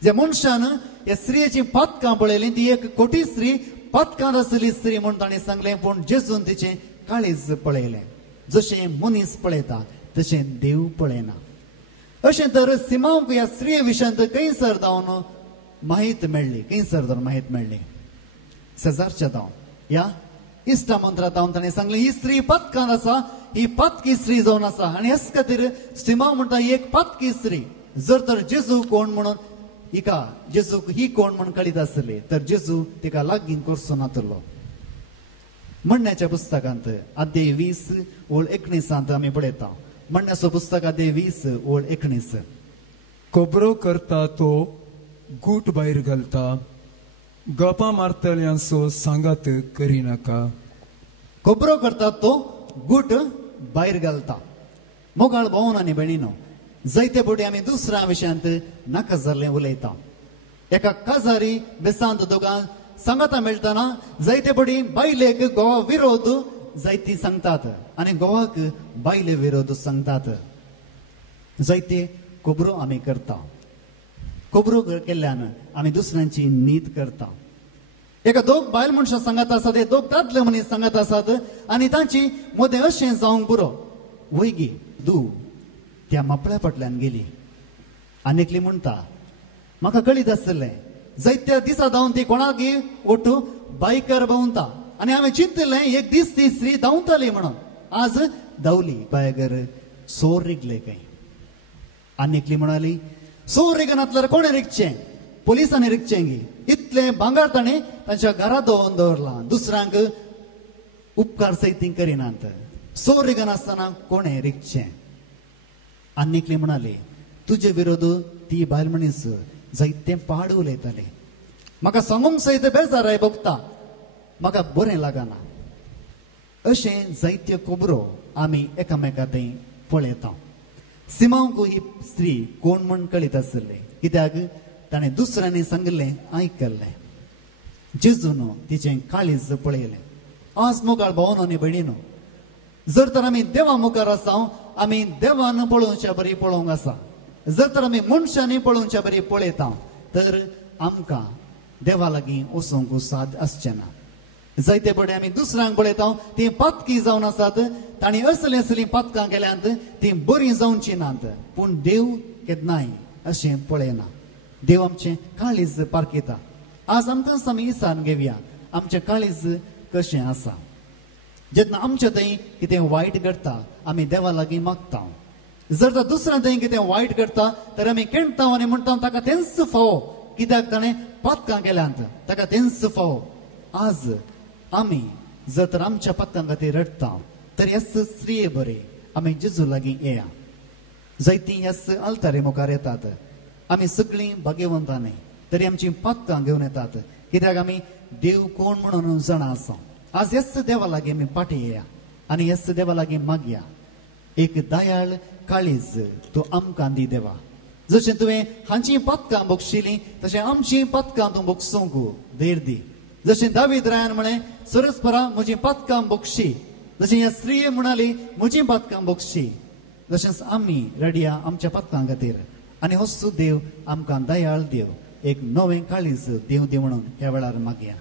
ज्या मनशान ह्या स्त्रियेची पातकां पळयलीं ती एक खोटी स्त्री, पातकांत आसली स्त्री म्हणून ताणें सांगलें, पूण जेजून तिचें काळीज पळयलें. जशें मनीस पळयता तशें देव पळयना. अशें तर सिमांक ह्या स्त्रिये विशयांत खंयसर जावन माहीत मेळ्ळी, खंयसर जावन माहीत मेळ्ळी? सेजारच्या जावन ह्या इश्टा मंत्रांत जावन ताणें सांगलें ही स्त्री पातकांत आसा, ही पातकी स्त्री जावन आसा. आनी हेच खातीर सिमांव म्हणटा ही एक पातकी स्त्री. जर तर जेजू कोण म्हणून हिका जेजूक ही कोण म्हणून कळीत आसली तर जेजू तिका लागीं करचो नातलो. म्हणण्याच्या पुस्तकांत अध्याय 20 ओळ 19 आमी पळयता. म्हणण्याचो पुस्तक अध्याय 20 ओळ 19. खोबरो करता तो गूट भायर घालता, गप्पा मारतल्यांचो सांगात करिनाका. खोबरो करता तो गूट भायर घालता. मोगाळ भावन आनी भयणीनो, जायते फावटी आमी दुसऱ्या विशयांत नाका जाल्लें उलयता. एका काजारी बेसांत दोगां सांगाता मेळटना जायते फावटी बायलेक घोवा विरोध जायती सांगतात आनी घोवाक बायले विरोध सांगतात. जायते खोबरो आमी करता. खोबरो केल्ल्यान आमी दुसऱ्यांची नीत करता. एका दोग बायल मनशां सांगत आसात, दोग दादले मनीस सांगत आसात आनी तांची मदें अशें जावंक पुरो. वयगी धू त्या मापळ्या फाटल्यान गेली. आनीकली म्हणटा म्हाका कळीत आसलें जायत्या दिसा जावन ती कोणाकी ओटू बायकर भोंवता आनी हांवें चिंतलें एक दीस ती स्त्री धांवताली म्हणून. आज धांवली बायगर सोर रिगले खंय. आनीकली म्हणाली सोर रिगनातल्यार कोणें रिगचें? पुलिसांनी रिगचें गी. इतलें भांगर ताणें तांच्या घरा दवरलां. दुसऱ्यांक उपकार सैती करिनात. सोर रिगन आसतना कोणें रिगचें? आनीकली म्हणाली तुजे विरोध ती बायल मनीस जायतें पाड उलयताली. म्हाका सांगूंक सयत बेजार आय भोगता, म्हाका बरें लागना. अशें जायत्यो खोबरो आमी एकामेका थंय पळयता. सिमांक ही स्त्री कोण म्हण कळीत आसली, कित्याक ताणें दुसऱ्यांनी सांगलें आयकल्लें. जेजून तिचें काळीज पळयलें. आज मोगाळ भावन आनी भयणीनो, जर तर आमी देवा मुखार आसा आमी देवान पळोवच्या बरी पळोवंक आसा. जर तर आमी मनशांनी पळोवच्या बरी पळयता तर आमकां देवा लागीं वचोंक साद आसचें ना. जायते फावटी आमी दुसऱ्यांक पळयता ती पातकी जावन आसात. तांणी असली असली पातकां केल्यांत ती बरी जावची नात, पूण देव केन्नाय अशें पळयना. देव आमचें काळीज पारखिता. आज आमकां आमी विचार घेवया आमचें काळीज कशें आसा. जेन्ना आमच्या थंय कितें वायट घडटा आमी देवा लागीं मागता. जर तर दुसऱ्या थंय कितें वायट घडटा तर आमी केणटा आनी म्हणटा ताका तेंच फावो, कित्याक ताणें पातकां केल्यांत ताका तेंच फावो. आज आमी जर तर आमच्या पातकां खातीर रडटा तर ह्याच स्त्रिये बरे आमी जेजू लागीं येया. जायतीं ह्याच आल्तारे मुखार येतात. आमी सगळीं भाग्यवंतां न्ही तरी आमची पातकां घेवन येतात, कित्याक आमी देव कोण म्हणून जाणा आसा. आज ह्याच देवा लागीं आमी पाटी येया आनी ह्याच देवा लागीं मागया. एक दयाळ काळीज तूं आमकां दी देवा. जशें तुवें हांची पातकां बक्षिलीं तशें आमची पातकां तूं बक्षूंक धैर्य दी. जशें दावीद रायान म्हळें सरस्परा म्हजी पातकां बक्षी, जशें ह्या स्त्रिये म्हणाली म्हजी पातकां बक्षी, तशेंच आमी रडया आमच्या पातकां खातीर. आनी होच देव आमकां दयाळ देव एक नवें काळीज देव दी म्हणून ह्या वेळार मागया.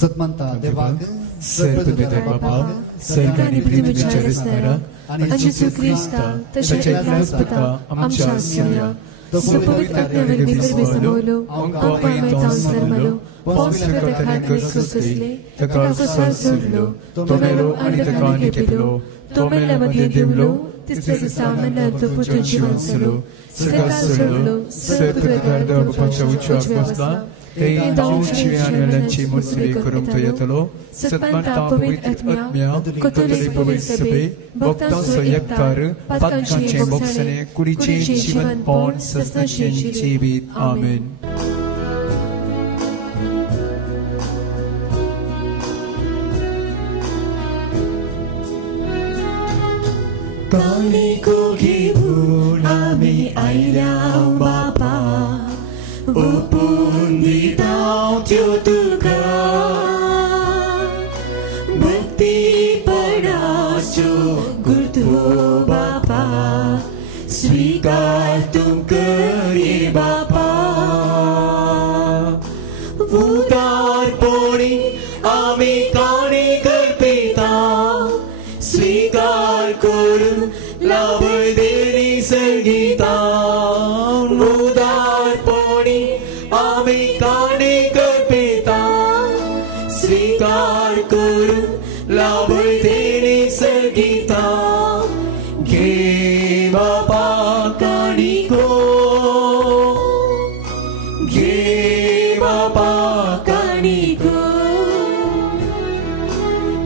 सतमंता देवाक सर्वपिता बापाक सर्गांनी पृथ्वीच्या रचणारा आणि जेजू क्रिस्ता तशें राजपता आमच्या आस्या सपोवित आत्म्यावेल भितर समोलो आम्ही तांसरमलो पॉस्टर तखान क्रिस्तुसले तका कुसार सोडलो तो मेलो आणि तका निकेलो तो मेल्यामध्ये देवलो तिसरे दिसा मनात पुत्र जीवन सोडलो सका सोडलो सर्वपृथ्वीवर बापाच्या उच्चार बसला ते दाऊची आणि लंची मुसली करून तो येतलो. सत्मंता पवित्र आत्म्या कतोलिक पवित्र सभे भक्तांचो एकतार पातकांचे बोगसणे कुडीचे जीवन पावन सस्ताचे जीवित. आमेन. काणिको घेऊन आम्ही आयल्या बापा ओपून दिता त्यो तुका भक्तीपणाच्यो गुरतो बापा स्वीकार तूं करी बापा उदारपणी आम्ही काणी करपिता स्वीकार करून लाभय देणी सर्गिता उदारपणी आम्ही काणी करपिता स्वीकार करून लाभय देणी सर्गिता घे बापा काणिको घे बापा काणिको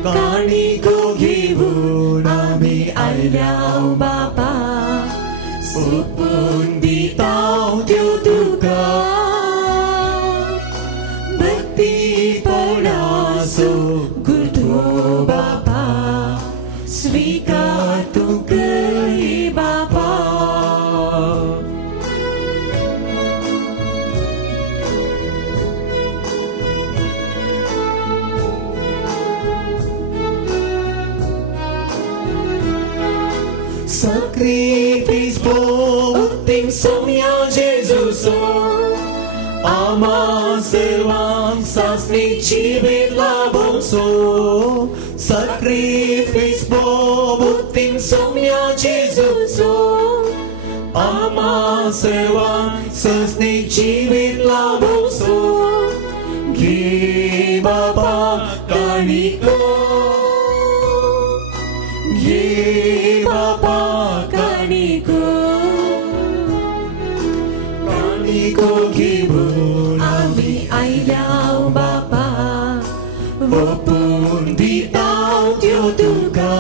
काणिको घेऊन आम्ही आयल्या बापा सोपून दिता त्यो तुका भक्तीपणाचो गुरतो बापा स्वीकार तूं करी बापा Sacrifice poting samya Jezuso Ama servang sasni chibit labonso Sacrifice poting samya Jezuso Ama servang sasni chibit labonso Gi bapa kaniko Gi bapa kaniko Kaniko घेऊन आम्ही आयल्या बापा ओपून दिता त्यो तुका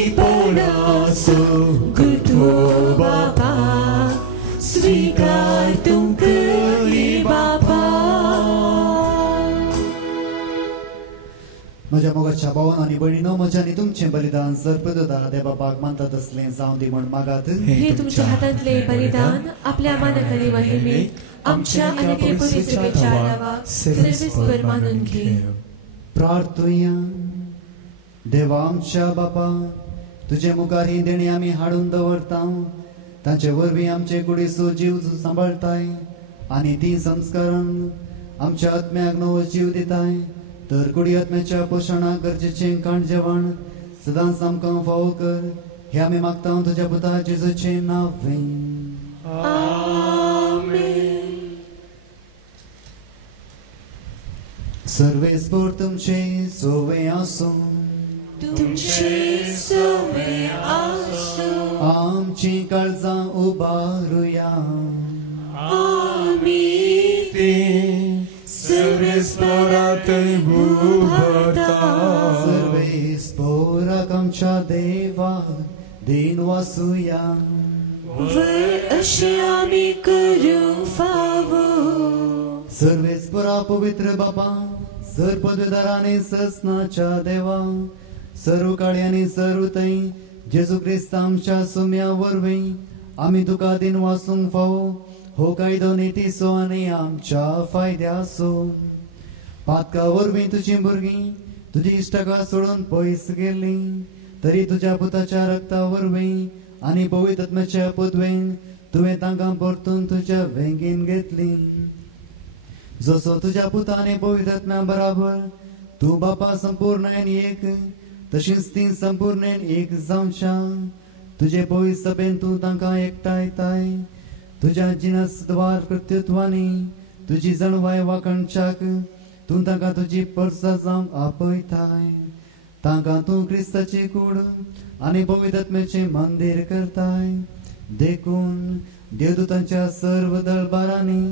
भक्तीपणाचो गुरतो बापा स्वीकार तूं करी बापा म्हज्या मोगाच्या भावान आनी भयणीनो म्हज्यानी तुमचें बलिदान सर्पदता देव बापाक मानतात असलें जावं दी म्हण मागात हे तुमच्या हातांतले बलिदान आपल्या मानकरी महिमेत आमच्या आणि पुरी सभेच्या आलावा सर्वेस्पर मानून घे प्रार्थुया देवा आमच्या बापा तुजे मुखार ही देणी आमी हाडून दवरता ताचे वरवीं आमचे कुडीचो जीव सांबाळताय आनी ती संस्कारान आमच्या आत्म्याक नवो जीव दिताय तर कुडी आत्म्याच्या पोषणाक गरजेचें खाण जेवण सदांच आमकां फावो कर हे आमी मागता तुज्या पुता जेजूचें नांवें आमेन सर्वेस्पर तुमचे सोवे आसूं तुमचे सोवे आसूं आमची काळजां उबारुया आमी ते सर्वेस्परात उभारता सर्वेस्पराक आमच्या देवा दिन वासुया वर अशें आमी करूंक फावो सर्वेस्परा पवित्र बाबा सर पदवीदारांनी ससनाच्या देवा सर्व काळी आनी सर्व थंय जेजू क्रिस्त आमच्या सुम्या वरवीं आमी तुका दिन वासूंक फावो हो कायदो नितीचो आनी आमच्या फायद्याचो पातका वरवीं तुजीं भुरगीं तुजी इश्टाका सोडून पयस गेल्लीं तरी तुज्या पुताच्या रक्ता वरवीं आनी पवित्र आत्म्याच्या पदवेन तुवें तांकां परतून तुज्या वेंगेन घेतलीं जसो तुज्या पुताने पवित्र आत्म्या बराबर तूं बापा संपूर्णेन एक तशीच ती संपूर्णेन एक जावच्या तुजे पवित्र सभेन तूं तांकां एकठांयताय तुज्या जिनस द्वार कर्तृत्वानी तुजी जणवाय वाखणच्याक तूं तांकां तुजी परसा जावंक आपयताय तांकां तूं क्रिस्ताची कूड आनी पवित्र आत्म्याचें मंदीर करताय देखून देवदूतांच्या सर्व दळबारांनी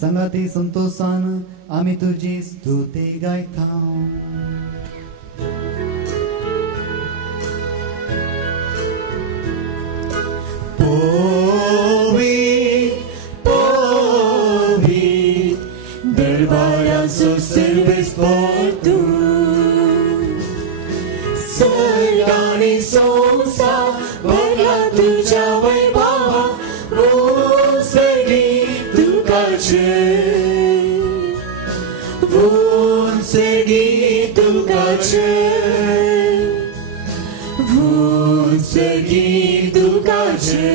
संगाती संतोषान आमी तुजी स्तुती गायता स्वर्ग आणि संसार भरला तुझ्या वैभवा भूसर्गी तुकाचे भूसर्गी तुकाचे भूसर्गी तुकाचे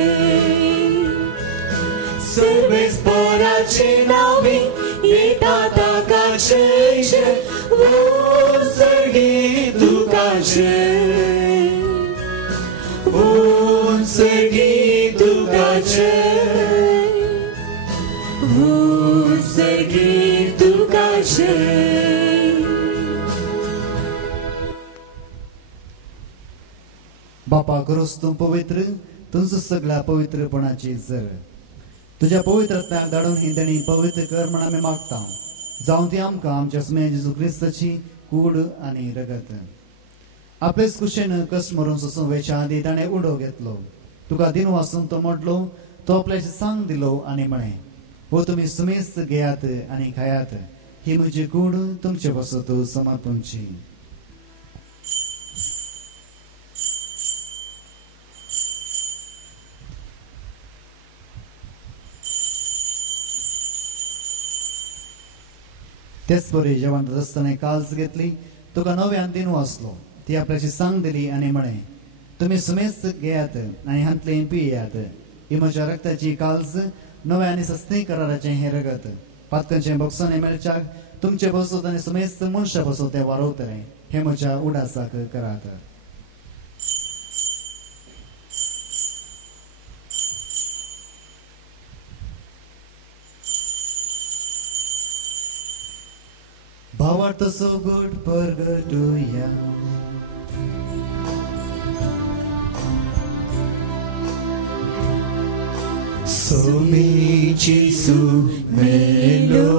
सर्वेस्पराचे नावे येतात आकाशे भूसर्गी तुकाचे भूसर्गी तुकाचे भूसर्गी तुकाचे बापा करोस तूं पवित्र तुझं सगळ्या पवित्रपणाची जर तुझ्या पवित्रत्याक धाडून ही तेणी पवित्र कर म्हण आमी मागता जावं ती आमकां आमच्या सुमे जेजू क्रिस्ताची कूड आनी रगत आपलेच कुशेन कश्ट मरून सोसून वेच्या आदी ताणें उडो घेतलो तुका दिन वाचून तो मोडलो तो आपल्याची सांग दिलो आनी म्हणे हो तुमी सुमेस्त घेयात आनी खायात ही म्हजी कूड तुमचे वसत समर्पणची तेच बरे जेवण रस्त्याने काल्स घेतली तुका नव्यान दिन वाचलो ती आपल्याची सांग दिली आनी म्हणे तुम्ही सुमेस्त घेयात आनी हांतले पियात ही म्हज्या रक्ताची काल्स नव्या आनी सस्ते कराराचे हे रगत पातकांचे बक्षाने मेळच्याक तुमचे बसोत आनी सुमेस्त मनशा बसो ते वारोवतले हे म्हज्या उडासाक करात भावार्थ सो गुड परगटुया सोमी जेजू मेलो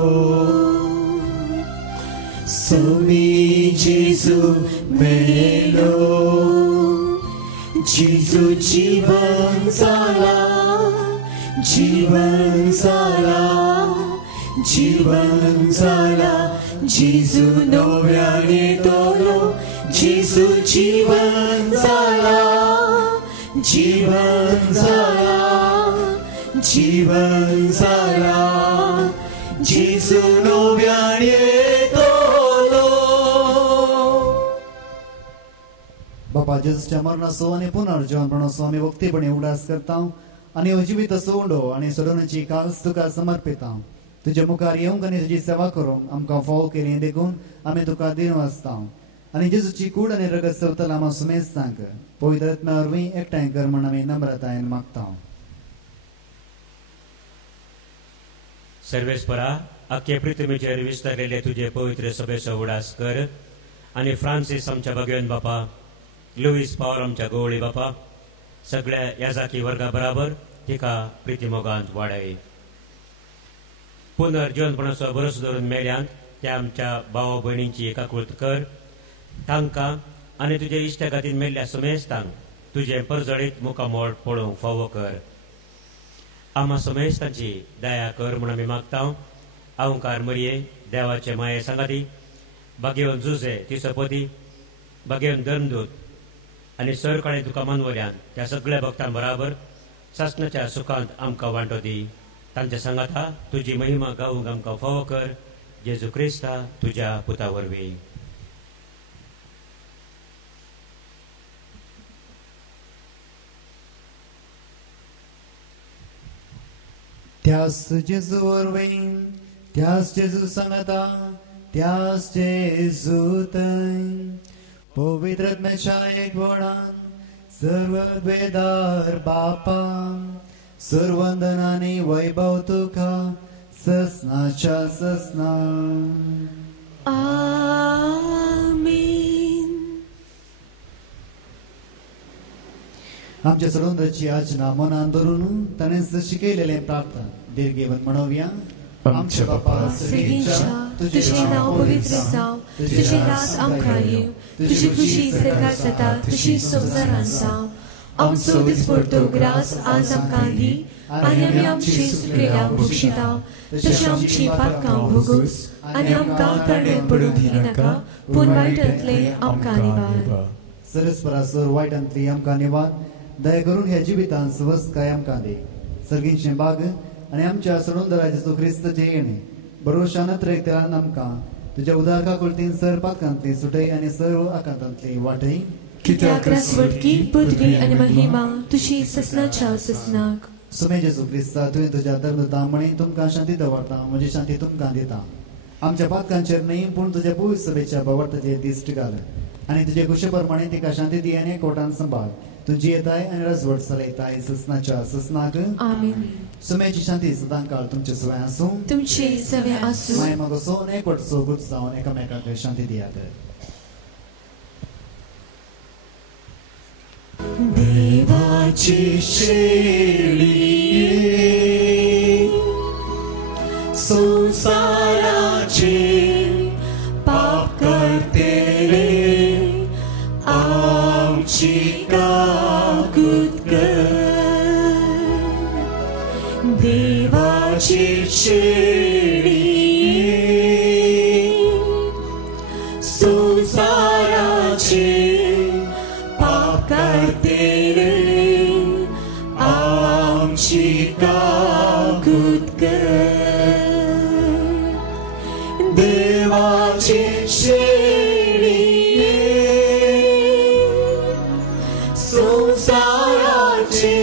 सोमी जेजू मेलो जेजू जीवन जाला जीवन जाला जीवन जाला जेजू नव्याने येतलो जेजू जीवन जाला जीवन जाला जीवन जाला जेजू नव्याने येतलो बापा जेजूच्या मरणाचो आनी पुनर्जीवनपणाचो आमी भक्तीपणे उडास करता आनी अजिवीत सोडो आनी सोडोवण्याची काल्स तुका समर्पिता तुझे मुखार येवंक आनी तुजी सेवा करूंक आमकां फोव केली देखून आमी तुका दिन वाचता आनी जेजूची कूड आनी रगत सवतला आमकां सुमेस्तांक पवित्र आत्म्या वरवीं एकठांय कर म्हण आमी नम्रतायेन मागता सर्वेस्परा अख्खे पृथ्वीचेर विस्तारिल्ले तुझे पवित्र सभेचो उडास कर आनी फ्रांसीस आमच्या भगवन बापा लुईस पावल आमच्या गवळी बापा सगळ्या याजाकी वर्गा बराबर तिका प्रितीमोगांत वाडय पुनर्जीवनपणाचो भरोसो धरून मेल्यांत त्या आमच्या भावा भयणींची एकाकृत कर तांकां आनी तुजे इश्टा खातीर मेल्ल्या सुमेस्तांक तुजे परजळीत मुखामोळ पळोवंक फावो कर आम्हा सुमेस्तांची दया कर म्हूण आमी मागता अवंकार मरये देवाचे माये सांगाती भाग्यवन जुजे तिचो पती भाग्यवन धर्मदूत आनी सरकाळी तुका मानवल्यान त्या सगळ्या भक्तां बराबर सासणाच्या सुखांत आमकां वांटो दी तांच्या सांगाता तुजी महिमा गावूंक आमकां फावो कर जेजू क्रिस्ता तुज्या पुता वरवीं त्यास जेजू वरवीं त्यास जेजू सांगता त्यास जेजू थंय पवित्र आत्म्याच्या एकवटान सर्व बेदार बापा सर्वंदन आनी वैभव तुका ससनाच्या ससना आमीन आमच्या सरोंदरची याचना मनान धरून ताणें शिकयलेलें प्रार्थना दीर्घेवन म्हणोवया आमच्या बापा सगळींच्या तुझे नाव पवित्र जावं तुझे राज आमकां येवं तुझी खुशी सरकार जाता तुझी संवसारांत जावं आमचो दिसपडटो ग्रास आज आमकां दी आनी आमी आमची सुकयल्या भोगशिता तशी आमची पातकां भोगूस आनी आमकां तडमेन पडूंक दिनाका पूण वायटांतले आमकां निवार सरस्परासोर वायटांतली आमकां निवाद दया करून ह्या जिवितांत स्वस्त काय आमकां दे सर्गींचें बाग आनी आमच्या सोडून जेजू क्रिस्ताचें येणें भरोशान त्रेकतेलान आमकां तुज्या उदारका कुलतीन सर पातकांतली सुटय आनी सर्व आकांतांतली वाटय कित्याक रासवडकी पदवी आनी महिमा तुजी ससनाच्या ससनाक सुमे जेजू क्रिस्ता तुवें तुज्या धर्मदामणी तुमकां शांती दवरता म्हजी शांती तुमकां दिता आमच्या पातकांचेर न्ही पूण तुज्या पवित्र सभेच्या भवार्थाचेर दिश्ट घाल आनी तुजे कुशे प्रमाणे तिका शांती दी आनी कोटान सांबाळ तुजी येताय आनी राजवट चलयताय ससनाच्या ससनाक आमीन सुमेची शांती सदां काळ तुमचे सवय आसूं तुमचे सवे आसूं माय मागोसो आनी एकवटसो गुट जावन एकामेकाक शांती दियात देवाची शेळी संसाराचे पाप करतेले आमची काकूत कर देवाची शेळी संसाराचे पाप करतेले आमची काकूत कर देवाची शेळी संसाराचे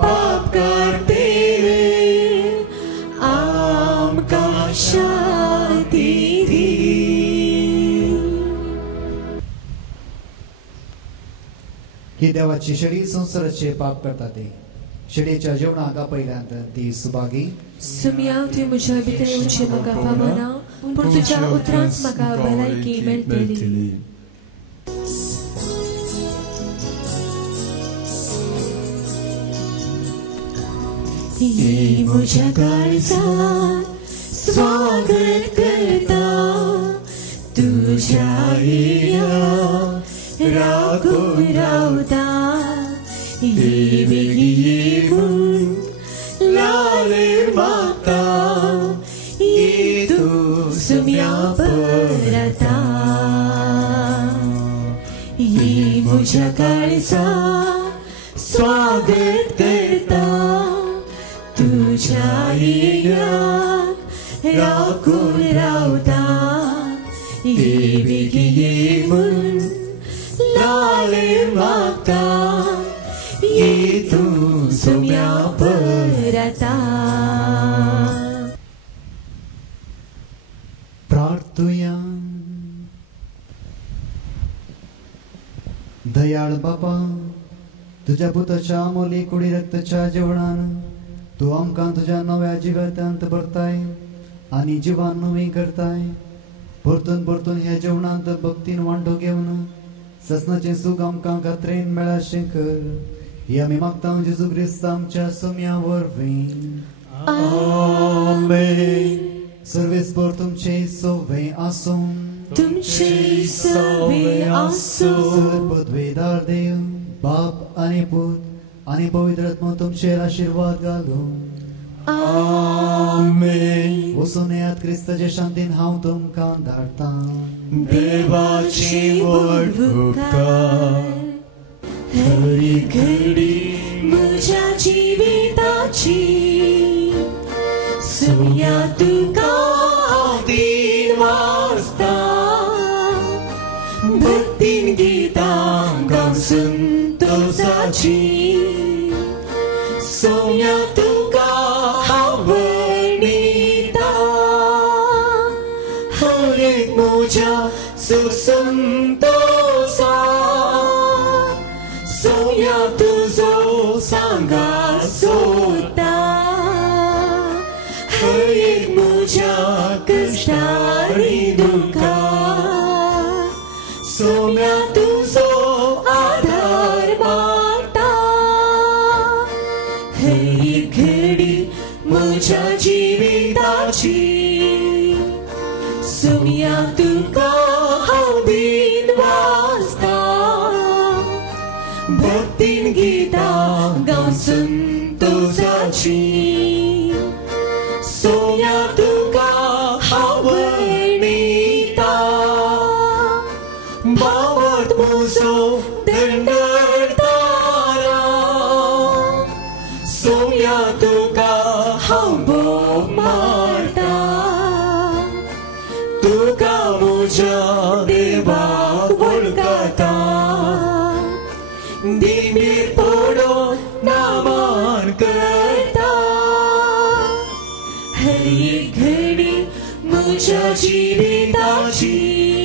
पाप करतेले आमकां शांती दी ही देवाची शेळी संसाराचे पाप करता ती शेळीच्या जेवणाक पयल्यांत ती सुभागी सुम्या तुवें म्हज्या भितर येवचें म्हाका पावना पूण तुज्या उतरांच म्हाका भलायकी मेळटली ही म्हज्या काळजात स्वागत करता तुज्या राखून रावता ही वेगळी म्हूण लाले मागता ही तूं सुम्या परता ही म्हज्या काळजात स्वागत करता तुज्या राखून रावता ही वेगळी म्हूण लाले मागता ये तू सुम्या परता प्रार्थुया दयाळ बाबा तुज्या पुताच्या अमोली कुडी रक्ताच्या जेवणान तू आमकां तुज्या नव्या जिवांत भरताय आनी जिवान नवी करताय परतून परतून ह्या जेवणांत भक्तीन वांटो घेवन ससनाचें सूख आमकां खात्रेन मेळाशें कर ही आमी मागता जेजू क्रिस्त आमच्या सोम्या वरवीं आमेन सर्वेस्पर तुमचे सोवे आसूं तुमचे सवे आसूं पदवेदार देव बाप आनी पूत आनी पवित्र आत्मा तुमचेर आशीर्वाद घालूं आमेन वचून येयात क्रिस्ताचे शांतीन हांव तुमकां धाडटां देवाची वड उपकार हरी घडी म्हज्या जिविताची सुम्या तुका दिन वाजता भक्तीन गीतां गावन संतोषाची सोम्या तुका हांव वणीता हर एक म्हज्या सुख संतोषा सोम्या तुजो सांगार सोदता हर एक म्हज्या कश्टारी दुखा सोम्या तुजो आधार मागता हर एक घडी म्हज्या जिविताची सोम्या तुका हांव दिन वाजता भक्तीन गीतां गावन संतोषाची सोम्या तुका हांव वणीता बावट तुझो दंडतारा सोम्या तुका हांव भोग मारता तुका म्हज्या देवाक वळखता दिमीर पडोन नामान करता हर एक घडी म्हज्या जिविताची